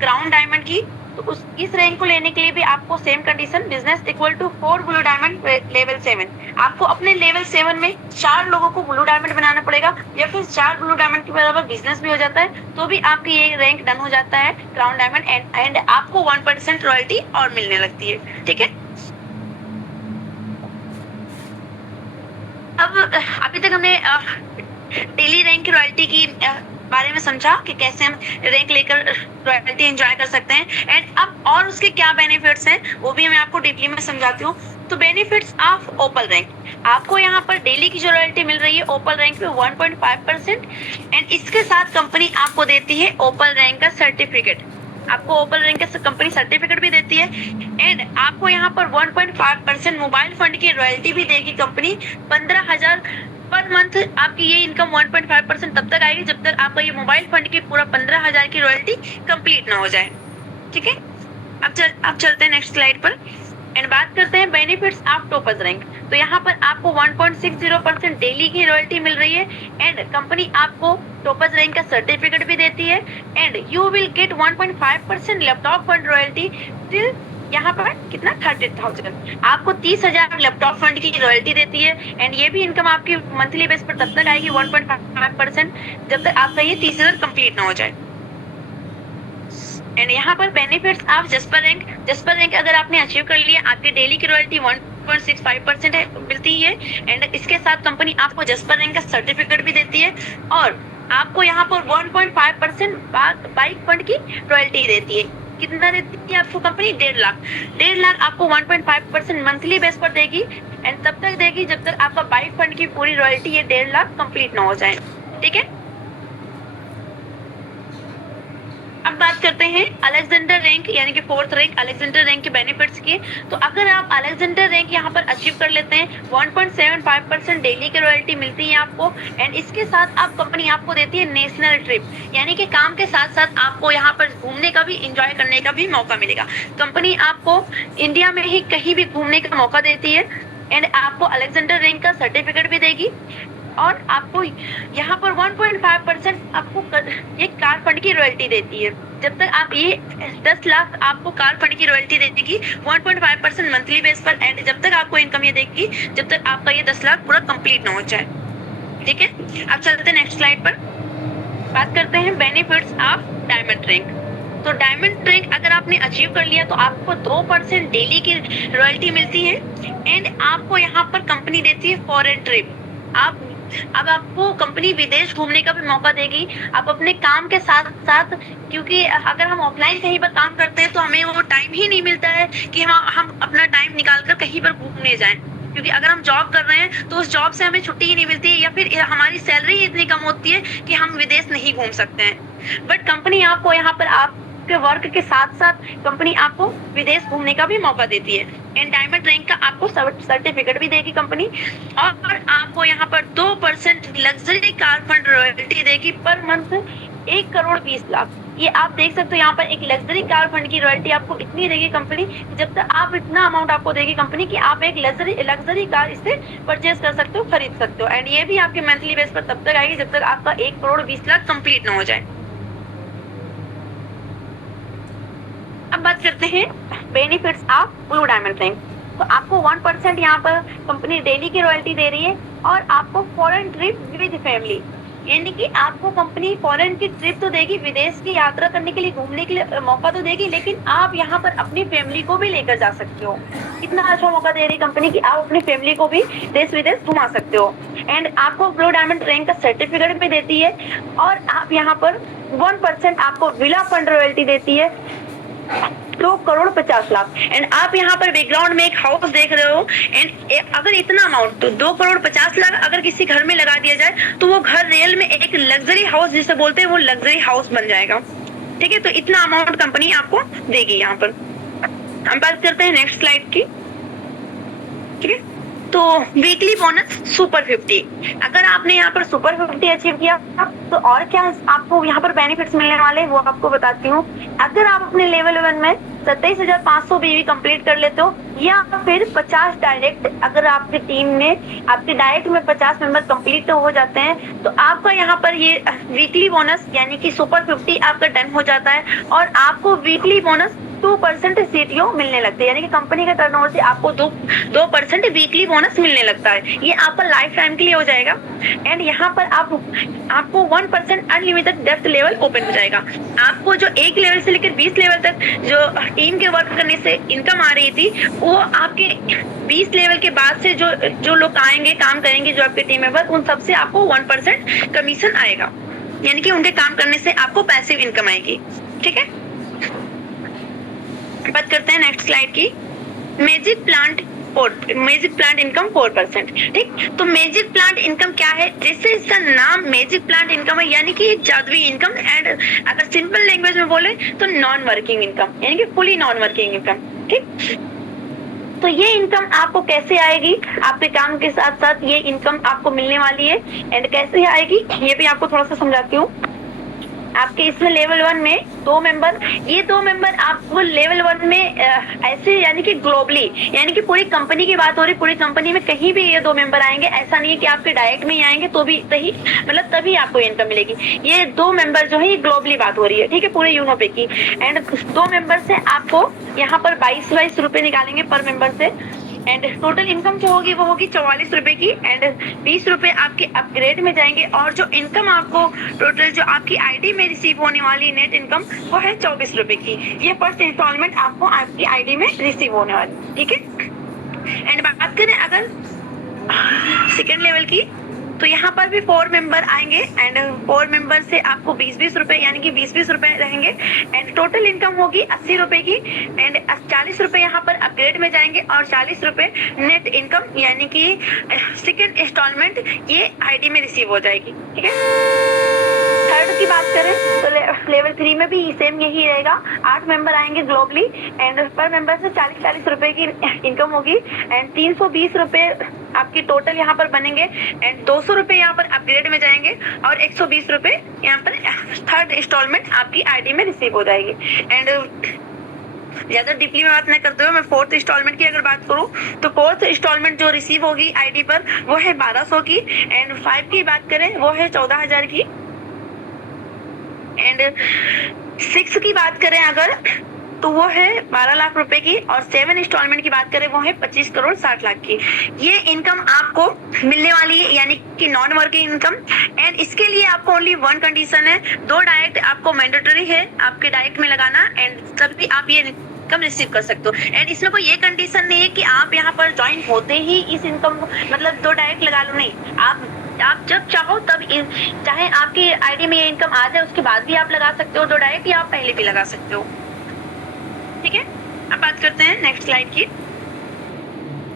क्राउन डायमंड की, तो इस रैंक को लेने के लिए भी आपको same condition, business equal to 4 blue diamond level 7। आपको अपने लेवल 7 में 4 लोगों को ब्लू डायमंड बनाना पड़ेगा, या फिर 4 ब्लू डायमंड के बराबर बिजनेस भी हो जाता है, तो भी आपकी ये रैंक डन हो जाता है क्राउन डायमंड। एंड आपको 1% रॉयल्टी और मिलने लगती है, ठीक है। अब अभी तक हमने डेली रैंक की रॉयल्टी की बारे में समझा कि कैसे हम रैंक लेकर रॉयल्टी एंजॉय कर सकते हैं। एंड अब और उसके क्या बेनिफिट्स हैं वो भी मैं आपको डीपली में समझाती हूँ। तो बेनिफिट्स ऑफ ओपल रैंक, आपको यहाँ पर डेली की जो रॉयल्टी मिल रही है ओपल रैंक में 1.5%। एंड इसके साथ कंपनी आपको देती है ओपल रैंक का सर्टिफिकेट, आपको ओपल रैंक का कंपनी सर्टिफिकेट भी देती है। एंड आपको यहाँ पर 1.5% मोबाइल फंड की रॉयल्टी भी देगी कंपनी। 15,000 पर मंथ आपकी ये इनकम 1.5% तब तक आएगी जब तक आपका ये मोबाइल फंड की पूरा 15,000 की रॉयल्टी कंप्लीट ना हो जाए, ठीक है। अब चलते हैं नेक्स्ट स्लाइड पर एंड बात करते हैं बेनिफिट्स ऑफ टॉपर्स रैंक। तो यहाँ पर आपको 1.60% डेली की रॉयल्टी मिल रही है, एंड कंपनी आपको टॉपर्स रैंक का सर्टिफिकेट भी देती है। And you will get 1.5% laptop fund royalty till यहाँ पर कितना 30,000। आपको 30,000 लैपटॉप फंड की रॉयल्टी देती है। एंड ये भी इनकम आपकी मंथली बेस पर तब तक आएगी 1.5% जब तक आपका ये 30,000 कंप्लीट ना हो जाए। एंड यहाँ पर benefits of jasper rank, jasper rank अगर आपने अचीव कर लिया, आपकी डेली की रॉयल्टी 1.65% है मिलती है। एंड इसके साथ कंपनी आपको जस्पर रैंक का सर्टिफिकेट भी देती है, और आपको यहाँ पर 1.5% बाइक फंड की रॉयल्टी देती है। कितना देती है आपको कंपनी? 1.5 लाख आपको 1.5% मंथली बेस पर देगी, एंड तब तक देगी जब तक आपका बाइक फंड की पूरी रॉयल्टी ये 1.5 लाख कंप्लीट ना हो जाए, ठीक है। अब बात करते हैं अलेक्जेंडर रैंक यानी कि फोर्थ रैंक अलेक्जेंडर रैंक के बेनिफिट्स की। तो अगर आप अलेक्जेंडर रैंक यहाँ पर अचीव कर लेते हैं 1.75% डेली की रॉयल्टी मिलती है आपको। एंड इसके साथ आप कंपनी आपको देती है नेशनल ट्रिप, यानी कि काम के साथ साथ आपको यहाँ पर घूमने का भी एंजॉय करने का भी मौका मिलेगा। कंपनी आपको इंडिया में ही कहीं भी घूमने का मौका देती है, एंड आपको अलेक्जेंडर रैंक का सर्टिफिकेट भी देगी, और आपको यहाँ पर 1.5% आपको ये कार फंड की रॉयल्टी देती है। जब तक आप ये 10 लाख आपको कार फंड की रॉयल्टी देगी 1.5% मंथली बेस पर, एंड जब तक आपको इनकम ये देगी जब तक आपका ये 10 लाख पूरा कंप्लीट ना हो जाए, ठीक है। अब चलते हैं नेक्स्ट स्लाइड पर, बात करते हैं बेनिफिट्स ऑफ डायमंड रैंक। तो डायमंड रैंक अगर आपने अचीव कर लिया तो आपको 2% डेली की रॉयल्टी मिलती है, एंड आपको यहाँ पर कंपनी देती है फॉरेन ट्रिप। अब आपको कंपनी विदेश घूमने का भी मौका देगी, आप अपने काम के साथ साथ, क्योंकि अगर हम ऑफलाइन कहीं पर काम करते हैं तो हमें वो टाइम ही नहीं मिलता है कि हम अपना टाइम निकाल कर कहीं पर घूमने जाएं, क्योंकि अगर हम जॉब कर रहे हैं तो उस जॉब से हमें छुट्टी ही नहीं मिलती है, या फिर हमारी सैलरी इतनी कम होती है कि हम विदेश नहीं घूम सकते हैं। बट कंपनी आपको यहाँ पर आप आपके वर्क के साथ साथ कंपनी आपको विदेश घूमने का भी मौका देती है। एंड डायमंड रैंक का आपको सर्टिफिकेट भी देगी कंपनी, और आपको यहाँ पर 2% लग्जरी कार फंड रॉयल्टी देगी पर मंथ 1,20,00,000। ये आप देख सकते हो यहाँ पर एक लग्जरी कार फंड की रॉयल्टी आपको इतनी देगी कंपनी, जब तक आप इतना अमाउंट आपको देगी कंपनी कि आप एक लग्जरी कार इससे परचेज कर सकते हो, खरीद सकते हो। एंड ये भी आपके मंथली बेस पर तब तक आएगी जब तक आपका 1,20,00,000 कंप्लीट ना हो जाए। अब बात करते हैं benefits of blue diamond rank. तो आपको 1% यहाँ पर कंपनी डेली की रॉयल्टी दे रही है, और आपको फॉरेन ट्रिप विद फैमिली, यानी कि आपको कंपनी फॉरेन की ट्रिप तो देगी, विदेश की यात्रा करने के लिए, घूमने के लिए मौका तो देगी, लेकिन आप यहाँ पर अपनी फैमिली को भी लेकर जा सकते हो। इतना अच्छा मौका दे रही कंपनी कि आप अपनी फैमिली को भी देश विदेश घुमा सकते हो। एंड आपको ब्लू डायमंड रैंक का सर्टिफिकेट भी देती है, और आप यहाँ पर 1% आपको विला फंड रॉयल्टी देती है, 2,50,00,000। एंड आप यहाँ पर बैकग्राउंड में एक हाउस देख रहे हो। एंड अगर इतना अमाउंट तो 2,50,00,000 अगर किसी घर में लगा दिया जाए तो वो घर रियल में एक लग्जरी हाउस जिसे बोलते हैं वो लग्जरी हाउस बन जाएगा। ठीक है, तो इतना अमाउंट कंपनी आपको देगी यहाँ पर। हम बात करते हैं नेक्स्ट स्लाइड की। ठीक है, तो वीकली बोनस सुपर 50। अगर आपने यहाँ पर सुपर 50 अचीव किया तो और क्या आपको यहाँ पर बेनिफिट्स मिलने वाले हैं वो आपको बताती हूँ। अगर आप अपने लेवल 1 में 27,500 बीवी कंप्लीट कर लेते हो, या फिर 50 डायरेक्ट, अगर आपकी टीम में आपके डायरेक्ट में 50 मेंबर कंप्लीट हो जाते हैं, तो आपका यहाँ पर ये वीकली बोनस यानी कि सुपर 50 आपका डन हो जाता है, और आपको वीकली बोनस 2% सीटीओ मिलने लगते हैं, यानी कि कंपनी के टर्नओवर से आपको 2% वीकली बोनस मिलने लगता है। ये आपका लाइफ टाइम के लिए हो जाएगा। एंड यहाँ पर आपको 1% अनलिमिटेड डेप्थ लेवल ओपन हो जाएगा। आपको जो 1 लेवल से लेकर 20 लेवल तक जो टीम के वर्क करने से इनकम आ रही थी, वो आपके 20 लेवल के बाद से जो लोग आएंगे, काम करेंगे, जो आपके टीम मेंबर, उन सबसे आपको 1% कमीशन आएगा, यानी कि उनके काम करने से आपको पैसिव इनकम आएगी। ठीक है, बात करते हैं नेक्स्ट स्लाइड की। Magic plant income 4%। ठीक, तो मैजिक प्लांट इनकम क्या है? जैसे इसका नाम मैजिक प्लांट इनकम है, यानी कि जादुई इनकम। एंड अगर सिंपल लैंग्वेज में बोले तो नॉन वर्किंग इनकम, यानी कि फुली नॉन वर्किंग इनकम। ठीक, तो ये इनकम आपको कैसे आएगी? आपके काम के साथ साथ ये इनकम आपको मिलने वाली है। एंड कैसे आएगी ये भी आपको थोड़ा सा समझाती हूँ। आपके इसमें लेवल 1 में 2 मेंबर, ये 2 मेंबर आपको लेवल 1 में ऐसे, यानी कि ग्लोबली, यानी कि पूरी कंपनी की बात हो रही, पूरी कंपनी में कहीं भी ये 2 मेंबर आएंगे। ऐसा नहीं है कि आपके डायरेक्ट में ही आएंगे तो भी तभी आपको इनकम मिलेगी। ये 2 मेंबर जो है ये ग्लोबली बात हो रही है। ठीक है, पूरे यूरोप की। एंड 2 मेंबर से आपको यहाँ पर 22 रुपए निकालेंगे पर मेंबर से। एंड टोटल इनकम जो होगी वो होगी 44 रुपए की। एंड 20 रुपए आपके अपग्रेड में जाएंगे, और जो इनकम आपको टोटल जो आपकी आईडी में रिसीव होने वाली नेट इनकम वो है 24 रुपए की। ये फर्स्ट इंस्टॉलमेंट आपको आपकी आईडी में रिसीव होने वाली। ठीक है, एंड बात करें अगर सेकेंड लेवल की, तो यहाँ पर भी 4 मेंबर आएंगे। एंड 4 मेंबर से आपको 20-20 रुपए, यानी कि 20-20 रुपए रहेंगे। एंड टोटल इनकम होगी 80 रुपए की। एंड 40 रुपए यहाँ पर अपग्रेड में जाएंगे, और 40 रुपए नेट इनकम, यानी कि सेकेंड इंस्टॉलमेंट ये आईडी में रिसीव हो जाएगी। ठीक है, थर्ड की बात करें तो लेवल 3 में भी सेम यही रहेगा। 8 मेंबर आएंगे ग्लोबली। एंड पर मेंबर से 40-40 रुपए की इनकम होगी। एंड 320 रुपए आपकी टोटल यहाँ पर बनेंगे। एंड 200 रुपए यहाँ पर अपग्रेड में जाएंगे, और 120 रुपए यहाँ पर थर्ड इंस्टॉलमेंट आपकी आईडी में रिसीव हो जाएगी। एंड ज्यादा डीपली में बात नहीं करते हुए मैं 4th इंस्टॉलमेंट की अगर बात करूं तो 4th इंस्टॉलमेंट जो रिसीव होगी आईडी पर वो है 1200 की। एंड 5 की बात करें वो है 14,000 की। एंड 6 की बात करें अगर तो वो है 12 लाख रुपए की। और 7 इंस्टॉलमेंट की बात करें वो है 25 करोड़ 60 लाख की। ये इनकम आपको मिलने वाली है, यानी कि नॉन वर्किंग इनकम। एंड इसके लिए आपको ओनली 1 कंडीशन है, 2 डायरेक्ट आपको मैंडेटरी है आपके डायरेक्ट में लगाना। एंड तभी आप ये इनकम रिसीव कर सकते हो। एंड इसमें कोई ये कंडीशन नहीं है कि आप यहाँ पर ज्वाइन होते ही इस इनकम को, मतलब 2 डायरेक्ट लगा लो, नहीं। आप जब चाहो तब, चाहे आपकी आईडी में ये इनकम आ जाए उसके बाद भी आप लगा सकते हो 2 डायरेक्ट, या आप पहले भी लगा सकते हो। ठीक है, अब बात करते हैं नेक्स्ट स्लाइड की,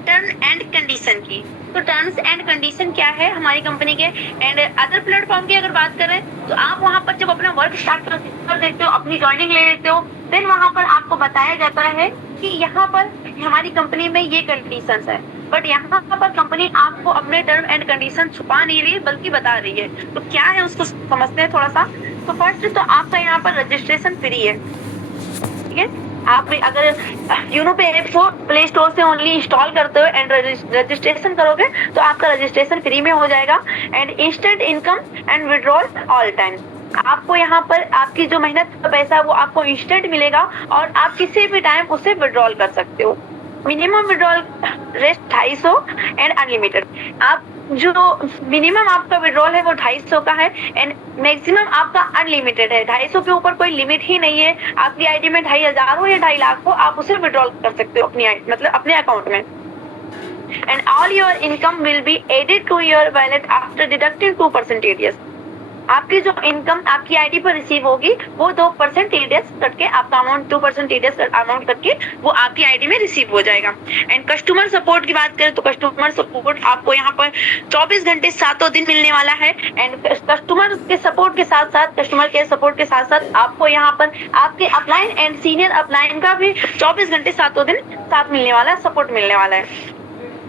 टर्म एंड कंडीशन की। तो टर्म्स एंड कंडीशन क्या है हमारी कंपनी के। एंड अदर प्लेटफॉर्म की अगर बात करें तो आप वहाँ पर जब अपना वर्क स्टार्ट कर देते हो, अपनी ज्वाइनिंग ले लेते हो, देन वहाँ पर आपको बताया जाता है कि यहाँ पर हमारी कंपनी में ये कंडीशंस है। बट यहाँ पर कंपनी आपको अपने टर्म एंड कंडीशन छुपा नहीं रही है, बल्कि बता रही है। तो क्या है उसको समझते हैं थोड़ा सा। तो फर्स्ट तो आपका यहाँ पर रजिस्ट्रेशन फ्री है, ठीक है। आप अगर यूनो पे ऐप को प्ले स्टोर से ओनली इंस्टॉल करते हो एंड रजिस्ट्रेशन करोगे तो आपका रजिस्ट्रेशन फ्री में हो जाएगा। And instant income and withdrawal all time, आपको यहाँ पर आपकी जो मेहनत का पैसा है वो आपको इंस्टेंट मिलेगा और आप किसी भी टाइम उसे विड्रॉल कर सकते हो। Minimum withdrawal rate 250 and unlimited. आप जो मिनिमम आपका विड्रॉल है वो 250 का है एंड मैक्सिमम आपका अनलिमिटेड है। 250 के ऊपर कोई लिमिट ही नहीं है। आपकी आईडी में 2,500 हो या 2.5 लाख हो, आप उसे विड्रॉल कर सकते हो अपनी मतलब अपने अकाउंट में। And all your income will be added to your wallet after deducting 2% TDS। आपकी जो इनकम आपकी आईडी पर रिसीव होगी वो 2% TDS कट के आपका अमाउंट 2% TDS अमाउंट कट के वो आपकी आईडी में रिसीव हो जाएगा। एंड कस्टमर सपोर्ट की बात करें तो कस्टमर सपोर्ट आपको यहाँ पर 24 घंटे 7 दिन मिलने वाला है। एंड कस्टमर के सपोर्ट के साथ साथ कस्टमर केयर सपोर्ट के साथ साथ आपको यहाँ पर आपके अपलाइन एंड सीनियर अपलाइन का भी 24 घंटे 7 दिन साथ मिलने वाला है, सपोर्ट मिलने वाला है।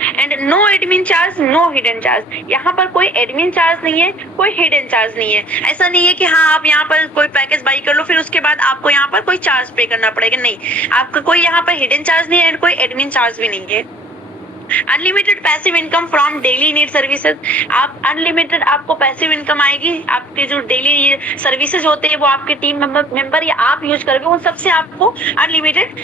And no admin charge, no hidden charge. यहाँ पर कोई एडमिन चार्ज नहीं है, कोई हिडन चार्ज नहीं है। ऐसा नहीं है कि हाँ आप यहाँ पर कोई पैकेज बाई कर लो फिर उसके बाद आपको यहाँ पर कोई चार्ज पे करना पड़ेगा, नहीं। आपका कोई यहाँ पर हिडन चार्ज नहीं है एंड कोई एडमिन चार्ज भी नहीं है। Unlimited passive income from daily need services. आप अनलिमिटेड आपको पैसिव इनकम आएगी। आपके जो डेली सर्विसेज होते हैं वो आपके टीम मेंबर या आप यूज करोगे उन सबसे आपको अनलिमिटेड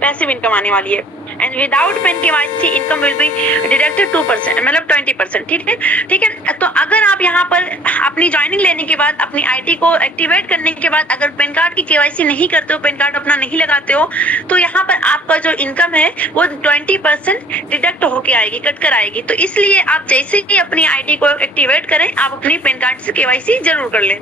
पैसिव इनकम आने वाली है। And without PAN KYC income will be deducted 2%, मतलब 20%, ठीक है, ठीक है। तो अगर आप यहाँ पर अपनी ज्वाइनिंग लेने के बाद अपनी आईडी को एक्टिवेट करने के बाद अगर पैन कार्ड की KYC नहीं करते हो, पैन कार्ड अपना नहीं लगाते हो, तो यहाँ पर आपका जो इनकम है वो 20% डिडक्ट होके आएगी, कट कर आएगी। तो इसलिए आप जैसे ही अपनी आईडी को एक्टिवेट करें आप अपनी पैन कार्ड से KYC जरूर कर लें।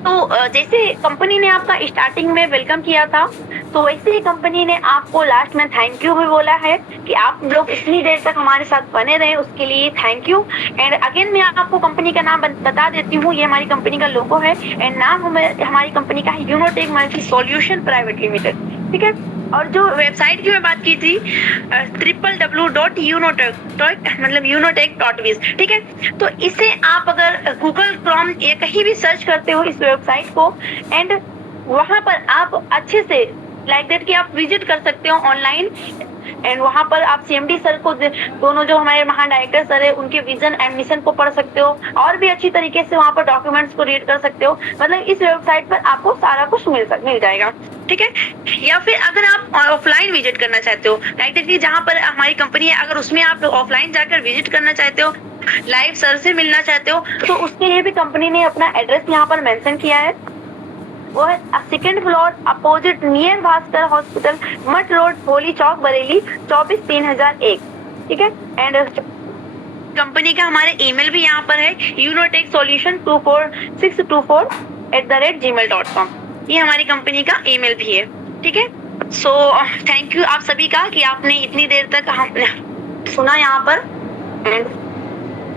तो जैसे कंपनी ने आपका स्टार्टिंग में वेलकम किया था तो वैसे ही कंपनी ने आपको लास्ट में थैंक यू भी बोला है कि आप लोग इतनी देर तक हमारे साथ बने रहे, उसके लिए थैंक यू। एंड अगेन मैं आपको कंपनी का नाम बता देती हूँ, ये हमारी कंपनी का लोगो है एंड नाम हमारी कंपनी का है यूनोटेक मल्टी सॉल्यूशन प्राइवेट लिमिटेड, ठीक है। और जो वेबसाइट की मैं बात की थी www.unotech.biz, ठीक है। तो इसे आप अगर गूगल क्रोम या कहीं भी सर्च करते हो इस वेबसाइट को एंड वहां पर आप अच्छे से लाइक दैट कि आप विजिट कर सकते हो ऑनलाइन। एंड वहाँ पर आप CMD सर को, दोनों जो हमारे महान डायरेक्टर सर है, उनके विजन एंड मिशन को पढ़ सकते हो और भी अच्छी तरीके से वहाँ पर डॉक्यूमेंट्स को रीड कर सकते हो। मतलब इस वेबसाइट पर आपको सारा कुछ मिल जाएगा, ठीक है। या फिर अगर आप ऑफलाइन विजिट करना चाहते हो लाइक जहाँ पर हमारी कंपनी है, अगर उसमें आप ऑफलाइन जाकर विजिट करना चाहते हो, लाइव सर से मिलना चाहते हो, तो उसके लिए भी कंपनी ने अपना एड्रेस यहाँ पर मेंशन किया है। वो है 2nd floor opposite near Bhaskar hospital, मठ रोड, होली चौक, बरेली 24-3001, ठीक है। एंड कंपनी का हमारे ईमेल भी यहाँ पर है unotechsolution24624@gmail.com। ये हमारी कंपनी का ईमेल भी है, ठीक है। सो थैंक यू आप सभी का कि आपने इतनी देर तक सुना यहाँ पर। एंड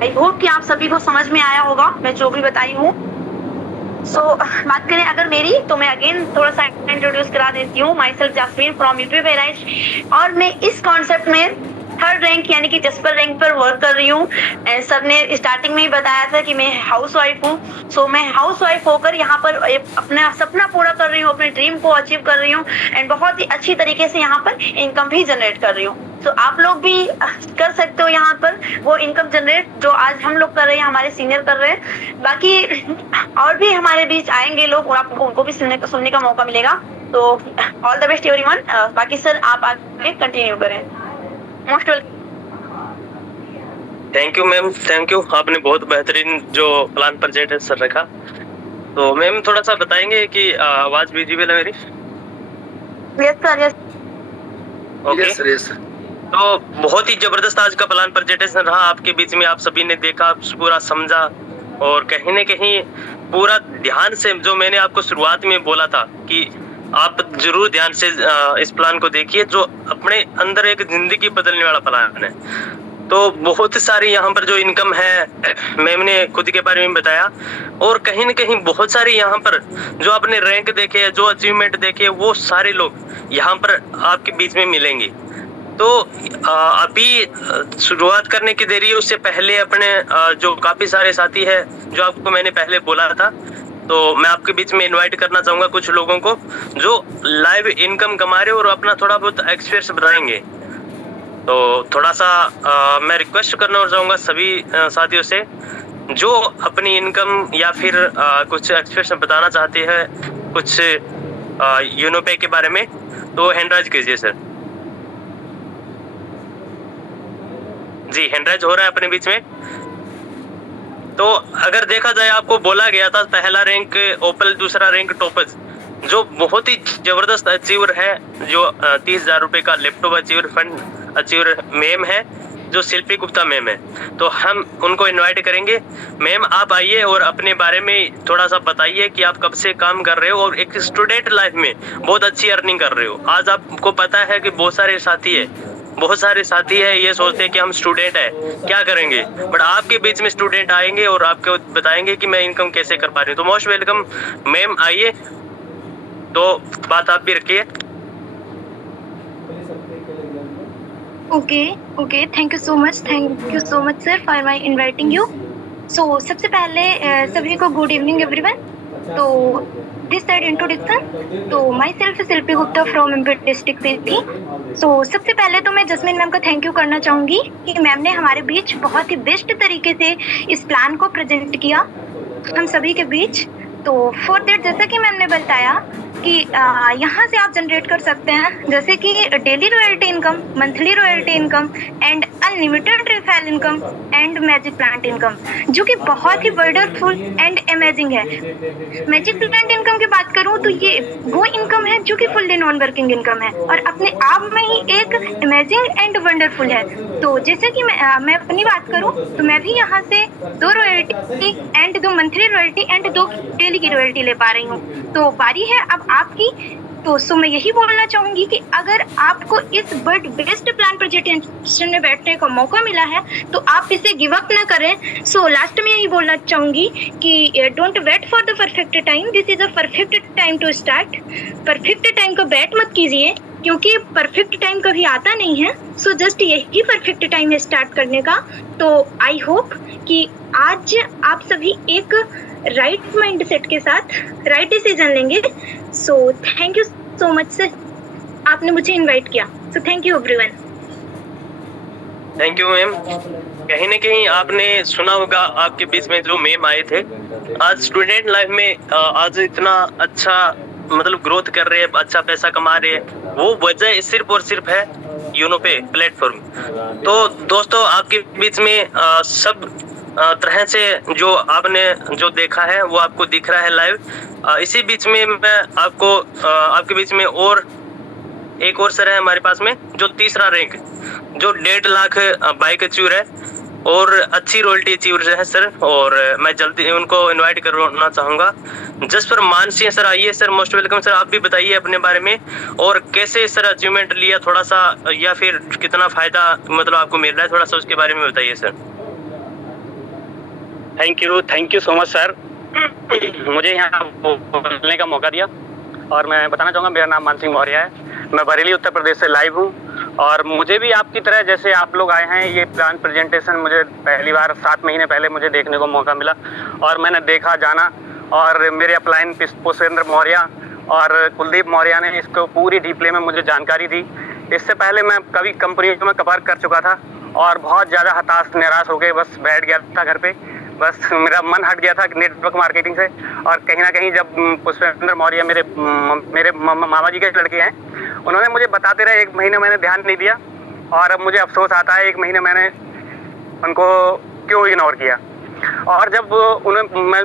आई होप कि आप सभी को समझ में आया होगा मैं जो भी बताई हूँ। सो बात करें अगर मेरी, तो मैं अगेन थोड़ा सा इंट्रोड्यूस करा देती हूँ। My self Jasmine from UP Bahraich, और मैं इस कॉन्सेप्ट में 3rd रैंक यानी कि जस्पर रैंक पर वर्क कर रही हूँ। सर ने स्टार्टिंग में ही बताया था कि मैं हाउस वाइफ हूँ। सो मैं हाउस वाइफ होकर यहाँ पर अपना सपना पूरा कर रही हूँ, अपने ड्रीम को अचीव कर रही हूँ एंड बहुत ही अच्छी तरीके से यहाँ पर इनकम भी जनरेट कर रही हूँ। तो आप लोग भी कर सकते हो यहाँ पर वो इनकम जनरेट जो आज हम लोग कर रहे हैं, हमारे सीनियर कर रहे हैं। बाकी और भी हमारे बीच आएंगे लोग और आपको उनको भी सुनने का मौका मिलेगा। तो ऑल द बेस्ट एवरीवन। बाकी सर आप आगे कंटिन्यू करें। Most welcome. Thank you ma'am, thank you. आपने बहुत बेहतरीन जो प्लान प्रोजेक्ट है सर रखा। तो मैम थोड़ा सा बताएंगे कि आवाज विजिबल है मेरी? Yes sir, yes. Okay yes. तो बहुत ही जबरदस्त आज का प्लान प्रेजेंटेशन रहा आपके बीच में, आप सभी ने देखा, पूरा समझा और कहीं न कहीं पूरा ध्यान से जो मैंने आपको शुरुआत में बोला था कि आप जरूर ध्यान से इस प्लान को देखिए, जो अपने अंदर एक जिंदगी बदलने वाला प्लान है। तो बहुत सारी यहाँ पर जो इनकम है, मैम ने खुद के बारे में बताया, और कहीं न कहीं बहुत सारी यहाँ पर जो आपने रैंक देखे, जो अचीवमेंट देखे, वो सारे लोग यहाँ पर आपके बीच में मिलेंगे। तो अभी शुरुआत करने की देरी है, उससे पहले अपने जो काफी सारे साथी है, जो आपको मैंने पहले बोला था, तो मैं आपके बीच में इनवाइट करना चाहूंगा कुछ लोगों को जो लाइव इनकम कमा रहे और अपना थोड़ा बहुत एक्सपीरियंस बताएंगे। तो थोड़ा सा मैं रिक्वेस्ट करना चाहूंगा सभी साथियों से जो अपनी इनकम या फिर कुछ एक्सपीरियंस बताना चाहते हैं कुछ यूनोपे के बारे में, तो हैंड राइज कीजिए सर। जी, हैंड राइज हो रहा है अपने बीच में। तो अगर देखा जाए, आपको बोला गया था पहला रैंक ओपल, दूसरा रैंक टोपज, जो बहुत ही जबरदस्त अचीवर है, जो 30,000 रुपए का laptop achiever fund achiever ma'am है, जो शिल्पी गुप्ता मैम है। तो हम उनको इनवाइट करेंगे। मैम आप आइए और अपने बारे में थोड़ा सा बताइए कि आप कब से काम कर रहे हो और एक स्टूडेंट लाइफ में बहुत अच्छी अर्निंग कर रहे हो। आज आपको पता है कि बहुत सारे साथी है ये सोचते हैं कि हम स्टूडेंट है क्या करेंगे, बट आपके बीच में स्टूडेंट आएंगे और आपको बताएंगे कि मैं इनकम कैसे कर पा रही हूँ। तो मोस्ट वेलकम मैम, आइए। तो बात आप भी रखिए। Okay, thank you so much sir for my inviting you. So सबसे पहले सभी को गुड इवनिंग एवरीवन। तो दिस साइड इंट्रोडक्शन। तो myself Shilpi Gupta from MP district city. So सबसे पहले तो मैं जस्मिन मैम का थैंक यू करना चाहूँगी कि मैम ने हमारे बीच बहुत ही बेस्ट तरीके से इस प्लान को प्रेजेंट किया हम सभी के बीच। तो फॉर दैट, जैसा कि मैम ने बताया कि यहाँ से आप जनरेट कर सकते हैं जैसे कि daily royalty income, monthly royalty income and unlimited referral income and magic plant income, जो कि बहुत ही वंडरफुल एंड अमेजिंग है। मैजिक प्लांट इनकम की बात करूँ तो ये वो इनकम है जो कि फुल्ली नॉन वर्किंग इनकम है और अपने आप में ही एक अमेजिंग एंड वंडरफुल है। तो जैसे कि मैं अपनी बात करूँ तो मैं भी यहाँ से 2 royalty and 2 monthly royalty and 2 daily की रॉयल्टी ले पा रही हूँ। तो बारी है अब आपकी। तो मैं यही बोलना चाहूंगी कि अगर आपको इस बर्ड बेस्ड प्लान प्रेजेंटेशन में बैठने का मौका मिला है तो आप इसे गिव अप ना करें। सो लास्ट में यही बोलना चाहूंगी कि don't wait for the perfect time, this is a perfect time to start. Perfect time को बैट मत कीजिए क्योंकि परफेक्ट टाइम कभी आता नहीं है। सो जस्ट यही परफेक्ट टाइम है स्टार्ट करने का। तो आई होप कि आज आप सभी एक राइट माइंडसेट के साथ राइट डिसीजन लेंगे। So thank you so much sir, आपने मुझे इनवाइट किया। So thank you everyone. Thank you ma'am. कहीं न कहीं आपने सुना होगा आपके बीच में जो मैम आए थे, आज स्टूडेंट लाइफ में आज इतना अच्छा मतलब ग्रोथ कर रहे हैं, अच्छा पैसा कमा रहे हैं, वो वजह सिर्फ और सिर्फ है यूनोपे प्लेटफॉर्म। तो दोस्तों आपके बीच में सब तरह से जो आपने जो देखा है वो आपको दिख रहा है लाइव। इसी बीच में मैं आपको आपके बीच में और एक और सर है हमारे पास में जो तीसरा रैंक जो 1.5 लाख बाइक अचीवर है और अच्छी रॉयल्टी अचीवर है सर, और मैं जल्दी उनको इनवाइट करना चाहूंगा। जसपर मानसी सर, आइए सर, मोस्ट वेलकम सर। आप भी बताइए अपने बारे में और कैसे सर अचीवमेंट लिया थोड़ा सा, या फिर कितना फायदा मतलब आपको मिल रहा है, थोड़ा सा उसके बारे में बताइए sir. Thank you so much sir, मुझे यहाँ बोलने का मौका दिया। और मैं बताना चाहूँगा मेरा नाम मानसिंह मौर्य है, मैं बरेली उत्तर प्रदेश से लाइव हूँ। और मुझे भी आपकी तरह जैसे आप लोग आए हैं, ये प्लान प्रेजेंटेशन मुझे पहली बार 7 महीने पहले मुझे देखने को मौका मिला और मैंने देखा जाना। और मेरे अपलाइन पुष्पेंद्र मौर्य और कुलदीप मौर्य ने इसको पूरी डीप्ले में मुझे जानकारी दी। इससे पहले मैं कभी कंपनियों में कवर कर चुका था और बहुत ज़्यादा हताश निराश हो गए, बस बैठ गया था घर पे, बस मेरा मन हट गया था नेटवर्क मार्केटिंग से। और कहीं ना कहीं जब पुष्पेंद्र मौर्य मेरे मामा जी के लड़के हैं, उन्होंने मुझे बताते रहे, 1 महीने मैंने ध्यान नहीं दिया और अब मुझे अफसोस आता है 1 महीने मैंने उनको क्यों इग्नोर किया। और जब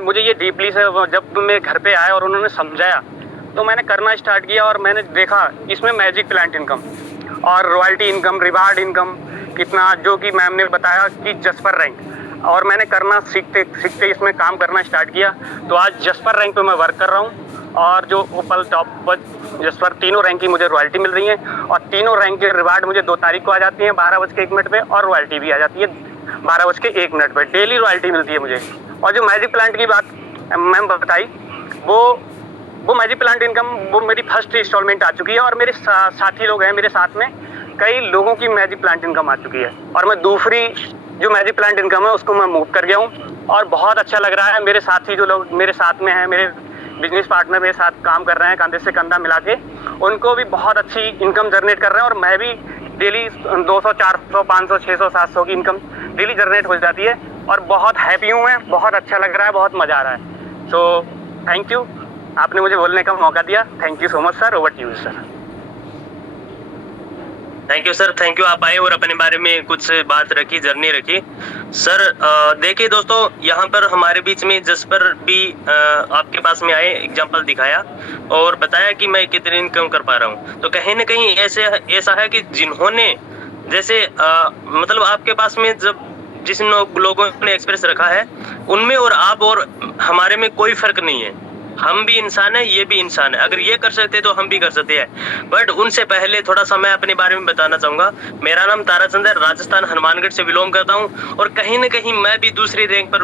मुझे ये डीपली से जब मैं घर पे आया और उन्होंने समझाया तो मैंने करना स्टार्ट किया और मैंने देखा इसमें मैजिक प्लांट इनकम और रॉयल्टी इनकम, रिवार्ड इनकम कितना, जो कि मैम ने बताया कि जसपर रैंक, और मैंने करना सीखते सीखते इसमें काम करना स्टार्ट किया। तो आज जसपर रैंक पे मैं वर्क कर रहा हूँ और जो ओपल टॉप पर जिस पर तीनों रैंक की मुझे रॉयल्टी मिल रही है, और तीनों रैंक के रिवार्ड मुझे 2 तारीख को आ जाती है 12:01 पे, और रॉयल्टी भी आ जाती है 12:01 पे। डेली रॉयल्टी मिलती है मुझे। और जो मैजिक प्लांट की बात मैम बताई, वो मैजिक प्लांट इनकम वो मेरी फर्स्ट इंस्टॉलमेंट आ चुकी है, और मेरे साथी लोग हैं मेरे साथ में, कई लोगों की मैजिक प्लांट इनकम आ चुकी है, और मैं दूसरी जो मैजिक प्लांट इनकम है उसको मैं मूव कर गया हूँ, और बहुत अच्छा लग रहा है। मेरे साथी जो लोग मेरे साथ में हैं, मेरे बिजनेस पार्टनर मेरे साथ काम कर रहे हैं कंधे से कंधा मिला के, उनको भी बहुत अच्छी इनकम जनरेट कर रहे हैं, और मैं भी डेली 200, 400, 500, 600, 700 की इनकम डेली जनरेट हो जाती है, और बहुत हैप्पी हूँ मैं, बहुत अच्छा लग रहा है, बहुत मज़ा आ रहा है। सो थैंक यू, आपने मुझे बोलने का मौका दिया। Thank you so much sir. Over to you sir. Thank you sir, thank you. आप आए और अपने बारे में कुछ बात रखी, जर्नी रखी। सर देखिए दोस्तों, यहाँ पर हमारे बीच में जसपर भी आपके पास में आए, एग्जांपल दिखाया और बताया कि मैं कितनी इनकम कर पा रहा हूँ। तो कहीं ना कहीं ऐसा है कि जिन्होंने जैसे मतलब आपके पास में जब जिन लोगों ने एक्सप्रेस रखा है, उनमें और आप और हमारे में कोई फर्क नहीं है। हम भी इंसान है, ये भी इंसान है। अगर ये कर सकते तो हम भी कर सकते हैं। बट उनसे पहले थोड़ा सा मैं अपने बारे में बताना चाहूंगा। मेरा नाम ताराचंद है, राजस्थान हनुमानगढ़ से बिलोंग करता हूँ, और कहीं ना कहीं मैं भी दूसरी रैंक पर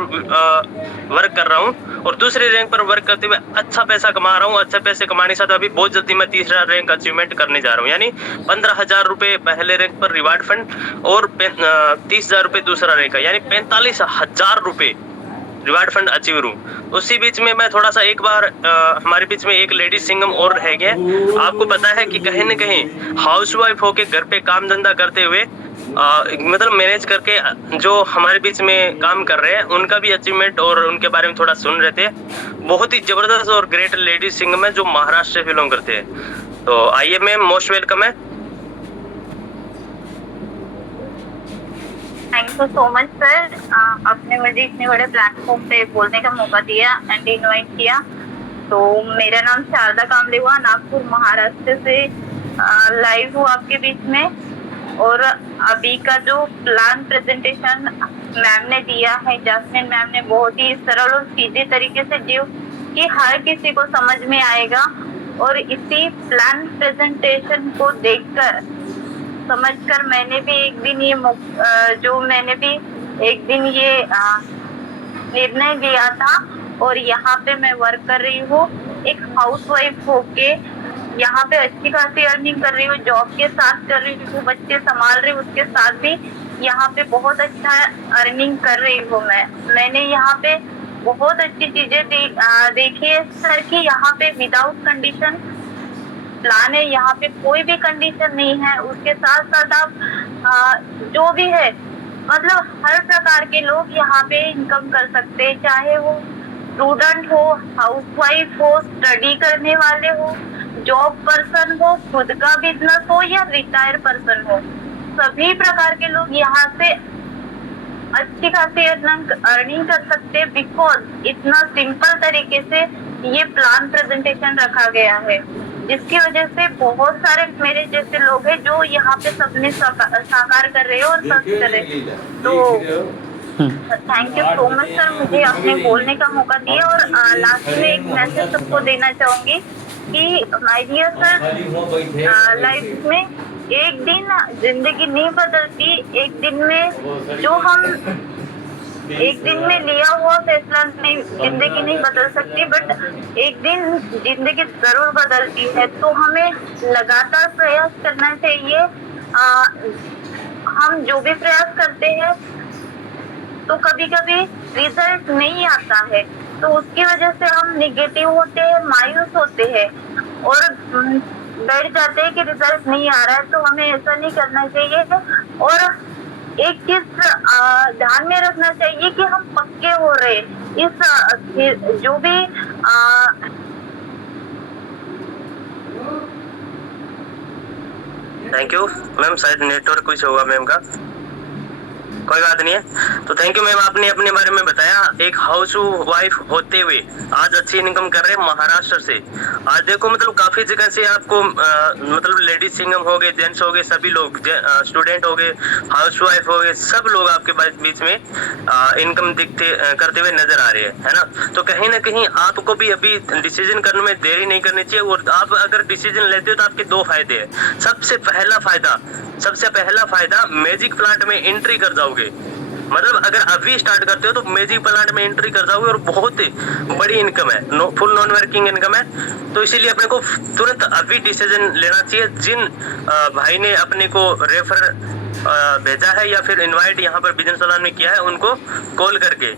वर्क कर रहा हूँ, और दूसरे रैंक पर वर्क करते हुए अच्छा पैसा कमा रहा हूँ। अच्छे पैसे कमाने के साथ अभी बहुत जल्दी मैं तीसरा रैंक अचीवमेंट करने जा रहा हूँ, यानी 15,000 रुपये पहले रैंक पर रिवार्ड फंड, और 30,000 रुपये दूसरा रैंक है, यानी 45,000 रुपये रिवार्ड फंड अचीव हूँ। उसी बीच में मैं थोड़ा सा एक बार हमारे बीच में एक लेडीज सिंगम और रह गया। आपको पता है कि कहीं न कहीं हाउसवाइफ होके घर पे काम धंधा करते हुए मतलब मैनेज करके जो हमारे बीच में काम कर रहे हैं, उनका भी अचीवमेंट और उनके बारे में थोड़ा सुन रहे थे। बहुत ही जबरदस्त और ग्रेट लेडीज सिंगम है जो महाराष्ट्र से बिलोंग करते हैं। तो आइए मैम, मोस्ट वेलकम है। Thank you so much sir, आपने मुझे इतने बड़े प्लेटफॉर्म पे बोलने का मौका दिया एंड इनवाइट किया। तो मेरा नाम शारदा कामले हुआ, नागपुर महाराष्ट्र से लाइव हूँ आपके बीच में। और अभी का जो प्लान प्रेजेंटेशन मैम ने दिया है, जैस्मिन मैम ने, बहुत ही सरल और सीधे तरीके से जो कि हर किसी को समझ में आएगा। और इसी प्लान प्रेजेंटेशन को देखकर समझकर मैंने भी एक दिन ये निर्णय लिया था, और यहाँ पे मैं वर्क कर रही हूँ एक हाउसवाइफ होके। यहाँ पे अच्छी खासी अर्निंग कर रही हूँ, जॉब के साथ कर रही हूँ, बच्चे संभाल रही हूँ, उसके साथ भी यहाँ पे बहुत अच्छा अर्निंग कर रही हूँ। मैंने यहाँ पे बहुत अच्छी चीजें देखी है सर, कि यहाँ पे विदाउट कंडीशन प्लान है, यहाँ पे कोई भी कंडीशन नहीं है। उसके साथ साथ आप जो भी है, मतलब हर प्रकार के लोग यहाँ पे इनकम कर सकते हैं, चाहे वो स्टूडेंट हो, हाउसवाइफ हो, स्टडी करने वाले हो, जॉब पर्सन हो, खुद का बिजनेस हो, या रिटायर पर्सन हो। सभी प्रकार के लोग यहाँ से अच्छी खासी अर्निंग कर सकते हैं, बिकॉज इतना सिंपल तरीके से ये प्लान प्रेजेंटेशन रखा गया है, जिसकी वजह से बहुत सारे मेरे जैसे लोग हैं जो यहाँ पे सपने साकार कर रहे हैं और सर्च कर रहे हैं। तो thank you so much sir, मुझे अपने बोलने का मौका दिया। और लास्ट में एक मैसेज सबको देना चाहूंगी कि माय डियर सर, लाइफ में एक दिन जिंदगी नहीं बदलती, एक दिन में जो हम एक दिन में लिया हुआ फैसला जिंदगी नहीं बदल सकती, बट एक दिन जिंदगी जरूर बदलती है। तो हमें लगातार प्रयास करना चाहिए। हम जो भी प्रयास करते हैं तो कभी कभी रिजल्ट नहीं आता है, तो उसकी वजह से हम निगेटिव होते हैं, मायूस होते हैं और बैठ जाते हैं कि रिजल्ट नहीं आ रहा है। तो हमें ऐसा नहीं करना चाहिए। और एक चीज ध्यान में रखना चाहिए कि हम पक्के हो रहे इस जो भी थैंक यू मैम, शायद नेटवर्क कुछ होगा मैम का। कोई बात नहीं है। तो थैंक यू मैम, आपने अपने बारे में बताया। एक हाउस वाइफ होते हुए आज अच्छी इनकम कर रहे हैं महाराष्ट्र से। आज देखो मतलब काफी जगह से आपको मतलब लेडीज सिंगम हो गए, जेंट्स हो गए, सभी लोग स्टूडेंट हो गए, हाउस वाइफ हो गए, सब लोग आपके बीच में इनकम करते हुए नजर आ रहे हैं, है ना। तो कहीं ना कहीं आपको भी अभी डिसीजन करने में देरी नहीं करनी चाहिए। और आप अगर डिसीजन लेते हो तो आपके दो फायदे हैं। सबसे पहला फायदा मैजिक प्लांट में एंट्री कर जाओगे। मतलब अगर अभी स्टार्ट करते हो तो मैजिक प्लांट में एंट्री कर जाओगे और बहुत बड़ी इनकम है, फुल नॉन वर्किंग इनकम है। तो इसीलिए अपने को तुरंत अभी डिसीजन लेना चाहिए। जिन भाई ने अपने को रेफर भेजा है या फिर इनवाइट यहाँ पर बिजनेस सलान में किया है, उनको कॉल करके,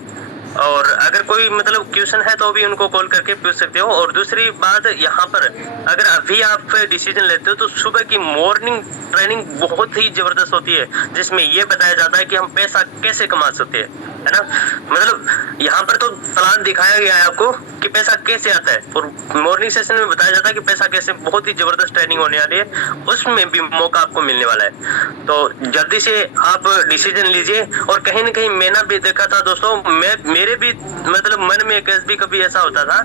और अगर कोई मतलब क्वेश्चन है तो भी उनको कॉल करके पूछ सकते हो। और दूसरी बात, यहाँ पर अगर अभी आप डिसीजन लेते हो तो सुबह की मॉर्निंग ट्रेनिंग बहुत ही जबरदस्त होती है, जिसमें ये बताया जाता है कि हम पैसा कैसे कमा सकते हैं, है ना। मतलब यहाँ पर तो प्लान दिखाया गया है आपको कि पैसा कैसे आता है, और मॉर्निंग सेशन में बताया जाता है कि पैसा कैसे, बहुत ही जबरदस्त ट्रेनिंग होने वाली है, उसमें भी मौका आपको मिलने वाला है। तो जल्दी से आप डिसीजन लीजिए। और कहीं ना कहीं मैंने भी देखा था दोस्तों, मेरे भी मतलब मन में कभी ऐसा होता था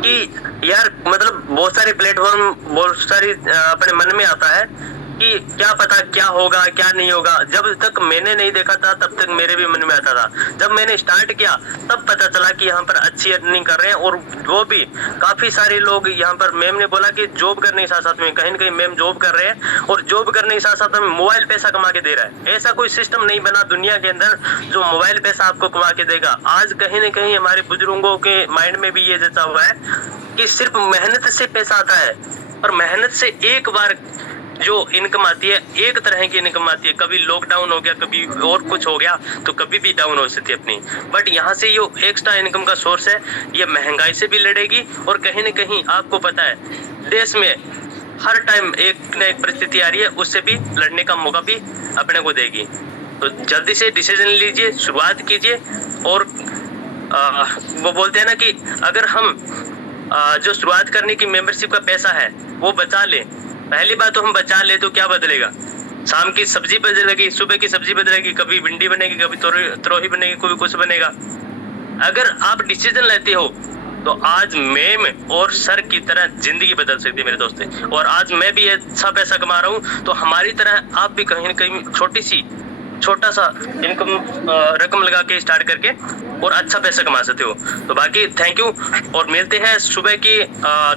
कि यार मतलब बहुत सारे प्लेटफॉर्म, बहुत सारी अपने मन में आता है कि क्या पता क्या होगा क्या नहीं होगा। जब तक मैंने नहीं देखा था तब तक मेरे भी मन में आता था। जब मैंने स्टार्ट किया तब पता चला कि यहाँ पर अच्छी अर्निंग कर रहे हैं। और वो भी काफी सारे लोग यहाँ पर, मैम ने बोला कि जॉब करने के साथ साथ में, कहीं ना कहीं मैम जॉब कर रहे हैं और जॉब करने के साथ साथ में मोबाइल पैसा कमा के दे रहा है। ऐसा कोई सिस्टम नहीं बना दुनिया के अंदर जो मोबाइल पैसा आपको कमा के देगा। आज कहीं ना कहीं हमारे बुजुर्गों के माइंड में भी ये जचा हुआ है कि सिर्फ मेहनत से पैसा आता है, और मेहनत से एक बार जो इनकम आती है, एक तरह की इनकम आती है। कभी लॉकडाउन हो गया, कभी और कुछ हो गया, तो कभी भी डाउन हो सकती है अपनी। बट यहाँ से जो एक्स्ट्रा इनकम का सोर्स है, ये महंगाई से भी लड़ेगी। और कहीं ना कहीं आपको पता है देश में हर टाइम एक न एक परिस्थिति आ रही है, उससे भी लड़ने का मौका भी अपने को देगी। तो जल्दी से डिसीजन लीजिए, शुरुआत कीजिए। और वो बोलते हैं ना कि अगर हम जो शुरुआत करने की मेंबरशिप का पैसा है वो बचा ले, पहली बात तो हम बचा ले तो क्या बदलेगा। शाम की सब्जी बदलेगी, सुबह की सब्जी बदलेगी, कभी भिंडी बनेगी, कभी तरोही बनेगी, कोई कुछ बनेगा। अगर आप डिसीजन लेते हो तो आज मैम और सर की तरह जिंदगी बदल सकती है मेरे दोस्त। और आज मैं भी अच्छा पैसा कमा रहा हूँ, तो हमारी तरह आप भी कहीं ना कहीं छोटा सा इनकम रकम लगा के स्टार्ट करके और अच्छा पैसा कमा सकते हो। तो बाकी थैंक यू, और मिलते हैं सुबह की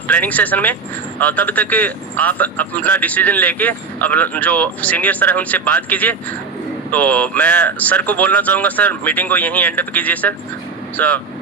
ट्रेनिंग सेशन में। तब तक आप अपना डिसीजन लेके अब जो सीनियर सर है उनसे बात कीजिए। तो मैं सर को बोलना चाहूँगा, सर मीटिंग को यहीं एंड अप कीजिए सर।